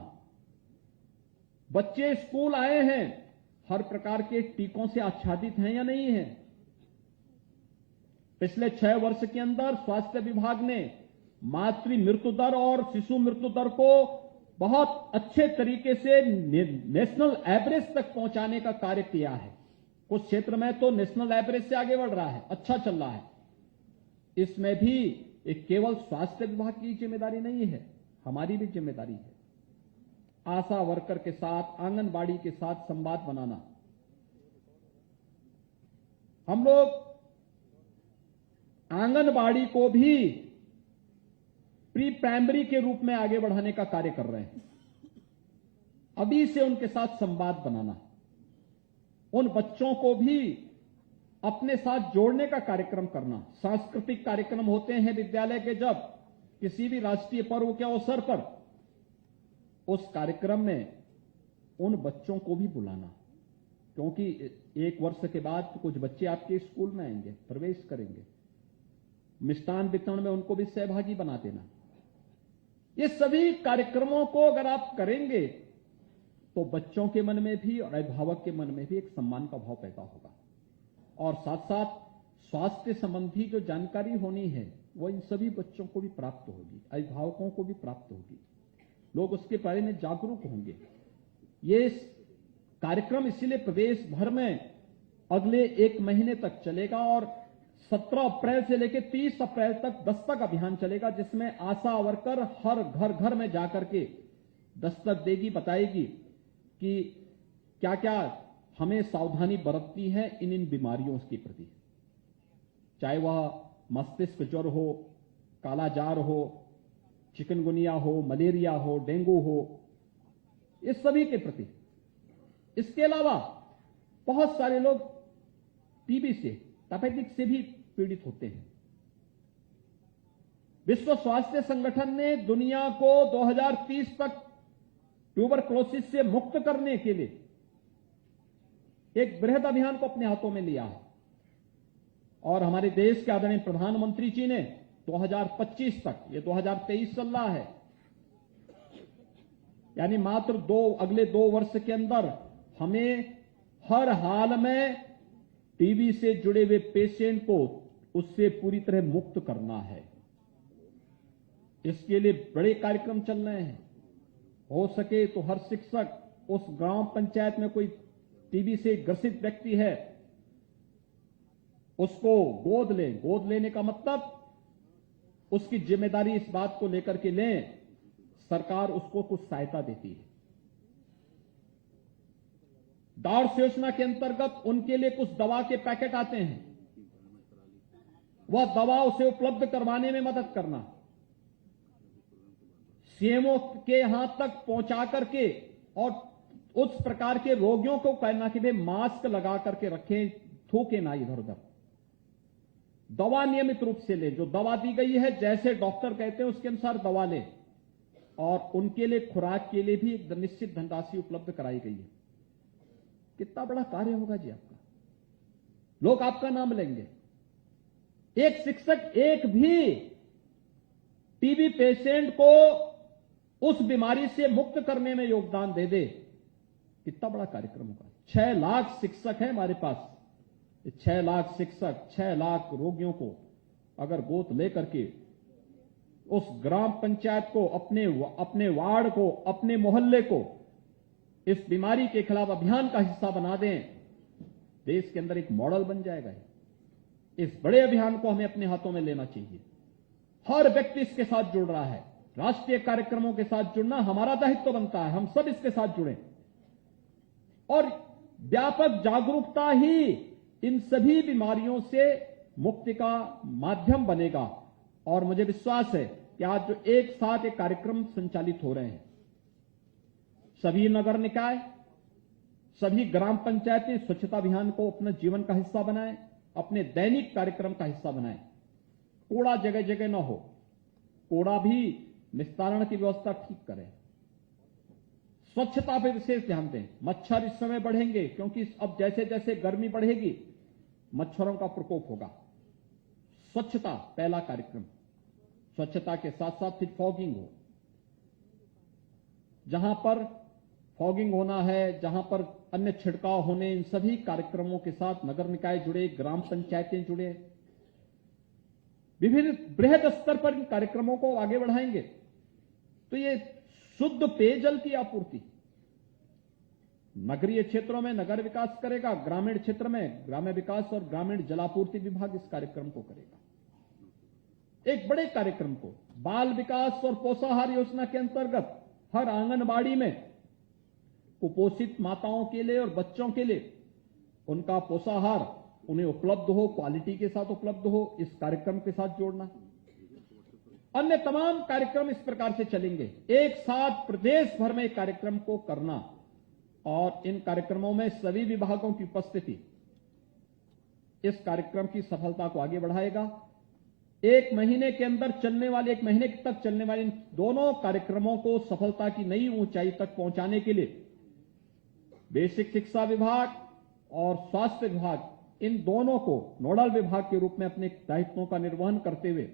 बच्चे स्कूल आए हैं, हर प्रकार के टीकों से आच्छादित हैं या नहीं हैं। पिछले 6 वर्ष के अंदर स्वास्थ्य विभाग ने मातृ मृत्यु दर और शिशु मृत्यु दर को बहुत अच्छे तरीके से नेशनल एवरेज तक पहुंचाने का कार्य किया है। कुछ क्षेत्र में तो नेशनल एवरेज से आगे बढ़ रहा है, अच्छा चल रहा है। इसमें भी एक केवल स्वास्थ्य विभाग की जिम्मेदारी नहीं है, हमारी भी जिम्मेदारी है। आशा वर्कर के साथ, आंगनबाड़ी के साथ संवाद बनाना। हम लोग आंगनबाड़ी को भी प्री प्राइमरी के रूप में आगे बढ़ाने का कार्य कर रहे हैं। अभी से उनके साथ संवाद बनाना, उन बच्चों को भी अपने साथ जोड़ने का कार्यक्रम करना। सांस्कृतिक कार्यक्रम होते हैं विद्यालय के, जब किसी भी राष्ट्रीय पर्व के अवसर पर उस कार्यक्रम में उन बच्चों को भी बुलाना, क्योंकि 1 वर्ष के बाद कुछ बच्चे आपके स्कूल में आएंगे, प्रवेश करेंगे। मिष्टान वितरण में उनको भी सहभागी बना देना। ये सभी कार्यक्रमों को अगर आप करेंगे तो बच्चों के मन में भी और अभिभावक के मन में भी एक सम्मान का भाव पैदा होगा। और साथ साथ स्वास्थ्य संबंधी जो जानकारी होनी है वो इन सभी बच्चों को भी प्राप्त होगी, अभिभावकों को भी प्राप्त होगी। लोग उसके बारे में जागरूक होंगे। ये कार्यक्रम इसीलिए प्रदेश भर में अगले 1 महीने तक चलेगा और 17 अप्रैल से लेकर 30 अप्रैल तक दस्तक अभियान चलेगा, जिसमें आशा वर्कर हर घर में जाकर के दस्तक देगी, बताएगी कि क्या क्या हमें सावधानी बरतनी है इन बीमारियों के प्रति। चाहे वह मस्तिष्क ज्वर हो, कालाजार हो, चिकनगुनिया हो, मलेरिया हो, डेंगू हो, इस सभी के प्रति। इसके अलावा बहुत सारे लोग टीबी से, टाइफाइड से भी पीड़ित होते हैं। विश्व स्वास्थ्य संगठन ने दुनिया को 2030 तक ट्यूबरक्लोसिस से मुक्त करने के लिए एक बृहद अभियान को अपने हाथों में लिया है। और हमारे देश के आदरणीय प्रधानमंत्री जी ने 2025 तक, ये 2023 चल रहा है, यानी मात्र अगले 2 वर्ष के अंदर हमें हर हाल में टीबी से जुड़े हुए पेशेंट को उससे पूरी तरह मुक्त करना है। इसके लिए बड़े कार्यक्रम चल रहे हैं। हो सके तो हर शिक्षक उस ग्राम पंचायत में कोई टीबी से ग्रसित व्यक्ति है, उसको गोद लें। गोद लेने का मतलब उसकी जिम्मेदारी इस बात को लेकर के लें, सरकार उसको कुछ सहायता देती है। डॉट्स योजना के अंतर्गत उनके लिए कुछ दवा के पैकेट आते हैं, वह दवा उसे उपलब्ध करवाने में मदद करना, सीएमओ के यहां तक पहुंचा करके, और उस प्रकार के रोगियों को कहना कि वे मास्क लगा करके रखें, थूके ना इधर उधर। दवा नियमित रूप से ले, जो दवा दी गई है जैसे डॉक्टर कहते हैं उसके अनुसार दवा ले, और उनके लिए खुराक के लिए भी एक निश्चित धनराशि उपलब्ध कराई गई है। कितना बड़ा कार्य होगा जी आपका, लोग आपका नाम लेंगे। एक शिक्षक एक भी टीबी पेशेंट को उस बीमारी से मुक्त करने में योगदान दे दे, कितना बड़ा कार्यक्रम होगा। 6 लाख शिक्षक है हमारे पास। 6 लाख शिक्षक 6 लाख रोगियों को अगर गोद लेकर के उस ग्राम पंचायत को, अपने वार्ड को, अपने मोहल्ले को इस बीमारी के खिलाफ अभियान का हिस्सा बना दें, देश के अंदर एक मॉडल बन जाएगा। इस बड़े अभियान को हमें अपने हाथों में लेना चाहिए। हर व्यक्ति इसके साथ जुड़ रहा है। राष्ट्रीय कार्यक्रमों के साथ जुड़ना हमारा दायित्व बनता है, हम सब इसके साथ जुड़ें। और व्यापक जागरूकता ही इन सभी बीमारियों से मुक्ति का माध्यम बनेगा। और मुझे विश्वास है कि आज जो एक साथ एक कार्यक्रम संचालित हो रहे हैं, सभी नगर निकाय, सभी ग्राम पंचायतें स्वच्छता अभियान को अपना जीवन का हिस्सा बनाएं, अपने दैनिक कार्यक्रम का हिस्सा बनाएं। कूड़ा जगह जगह न हो, कूड़ा भी निस्तारण की व्यवस्था ठीक करें। स्वच्छता पर विशेष ध्यान दें। मच्छर इस समय बढ़ेंगे, क्योंकि अब जैसे जैसे गर्मी बढ़ेगी मच्छरों का प्रकोप होगा। स्वच्छता पहला कार्यक्रम। स्वच्छता के साथ साथ फिर फॉगिंग हो। जहां पर फॉगिंग होना है, जहां पर अन्य छिड़काव होने, इन सभी कार्यक्रमों के साथ नगर निकाय जुड़े, ग्राम पंचायतें जुड़े। विभिन्न बृहद स्तर पर इन कार्यक्रमों को आगे बढ़ाएंगे तो ये शुद्ध पेयजल की आपूर्ति नगरीय क्षेत्रों में नगर विकास करेगा, ग्रामीण क्षेत्र में ग्राम्य विकास और ग्रामीण जलापूर्ति विभाग इस कार्यक्रम को करेगा। एक बड़े कार्यक्रम को बाल विकास और पोषाहार योजना के अंतर्गत हर आंगनबाड़ी में कुपोषित माताओं के लिए और बच्चों के लिए उनका पोषाहार उन्हें उपलब्ध हो, क्वालिटी के साथ उपलब्ध हो, इस कार्यक्रम के साथ जोड़ना। अन्य तमाम कार्यक्रम इस प्रकार से चलेंगे, एक साथ प्रदेश भर में कार्यक्रम को करना और इन कार्यक्रमों में सभी विभागों की उपस्थिति इस कार्यक्रम की सफलता को आगे बढ़ाएगा। एक महीने के अंदर चलने वाले, एक महीने तक चलने वाले इन दोनों कार्यक्रमों को सफलता की नई ऊंचाई तक पहुंचाने के लिए बेसिक शिक्षा विभाग और स्वास्थ्य विभाग इन दोनों को नोडल विभाग के रूप में अपने दायित्वों का निर्वहन करते हुए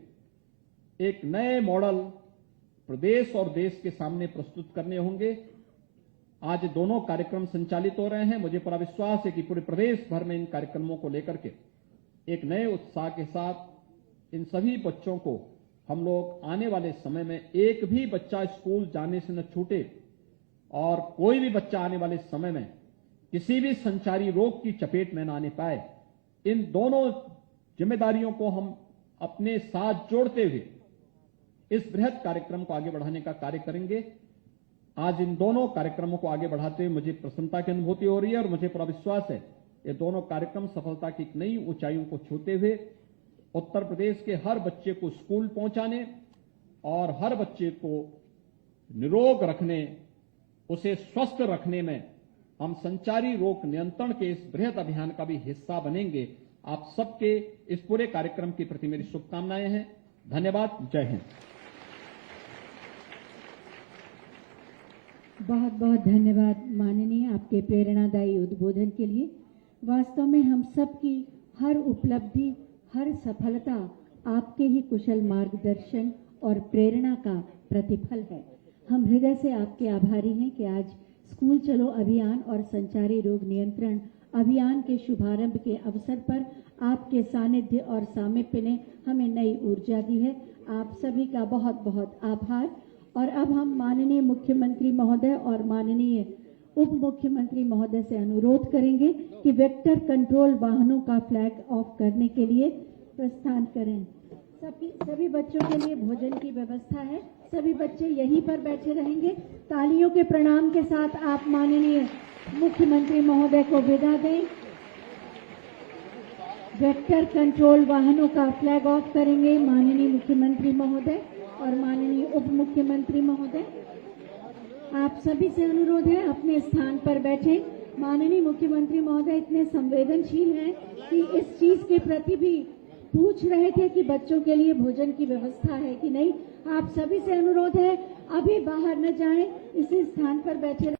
एक नए मॉडल प्रदेश और देश के सामने प्रस्तुत करने होंगे। आज दोनों कार्यक्रम संचालित हो रहे हैं। मुझे पूरा विश्वास है कि पूरे प्रदेश भर में इन कार्यक्रमों को लेकर के एक नए उत्साह के साथ इन सभी बच्चों को हम लोग आने वाले समय में एक भी बच्चा स्कूल जाने से न छूटे और कोई भी बच्चा आने वाले समय में किसी भी संचारी रोग की चपेट में न आने पाए। इन दोनों जिम्मेदारियों को हम अपने साथ जोड़ते हुए इस बृहद कार्यक्रम को आगे बढ़ाने का कार्य करेंगे। आज इन दोनों कार्यक्रमों को आगे बढ़ाते हुए मुझे प्रसन्नता की अनुभूति हो रही है और मुझे पूरा विश्वास है ये दोनों कार्यक्रम सफलता की नई ऊंचाइयों को छूते हुए उत्तर प्रदेश के हर बच्चे को स्कूल पहुंचाने और हर बच्चे को निरोग रखने, उसे स्वस्थ रखने में हम संचारी रोग नियंत्रण के इस बृहद अभियान का भी हिस्सा बनेंगे। आप सबके इस पूरे कार्यक्रम के प्रति मेरी शुभकामनाएं हैं। धन्यवाद। जय हिंद। बहुत बहुत धन्यवाद माननीय, आपके प्रेरणादायी उद्बोधन के लिए। वास्तव में हम सबकी हर उपलब्धि, हर सफलता आपके ही कुशल मार्गदर्शन और प्रेरणा का प्रतिफल है। हम हृदय से आपके आभारी हैं कि आज स्कूल चलो अभियान और संचारी रोग नियंत्रण अभियान के शुभारंभ के अवसर पर आपके सानिध्य और सामीप्य ने हमें नई ऊर्जा दी है। आप सभी का बहुत बहुत आभार। और अब हम माननीय मुख्यमंत्री महोदय और माननीय उप मुख्यमंत्री महोदय से अनुरोध करेंगे कि वेक्टर कंट्रोल वाहनों का फ्लैग ऑफ करने के लिए प्रस्थान करें। सभी बच्चों के लिए भोजन की व्यवस्था है। सभी बच्चे यहीं पर बैठे रहेंगे। तालियों के प्रणाम के साथ आप माननीय मुख्यमंत्री महोदय को विदा दें। वेक्टर कंट्रोल वाहनों का फ्लैग ऑफ करेंगे माननीय मुख्यमंत्री महोदय और माननीय उप मुख्यमंत्री महोदय। आप सभी से अनुरोध है अपने स्थान पर बैठे। माननीय मुख्यमंत्री महोदय इतने संवेदनशील हैं कि इस चीज के प्रति भी पूछ रहे थे कि बच्चों के लिए भोजन की व्यवस्था है कि नहीं। आप सभी से अनुरोध है अभी बाहर न जाएं, इसी स्थान पर बैठे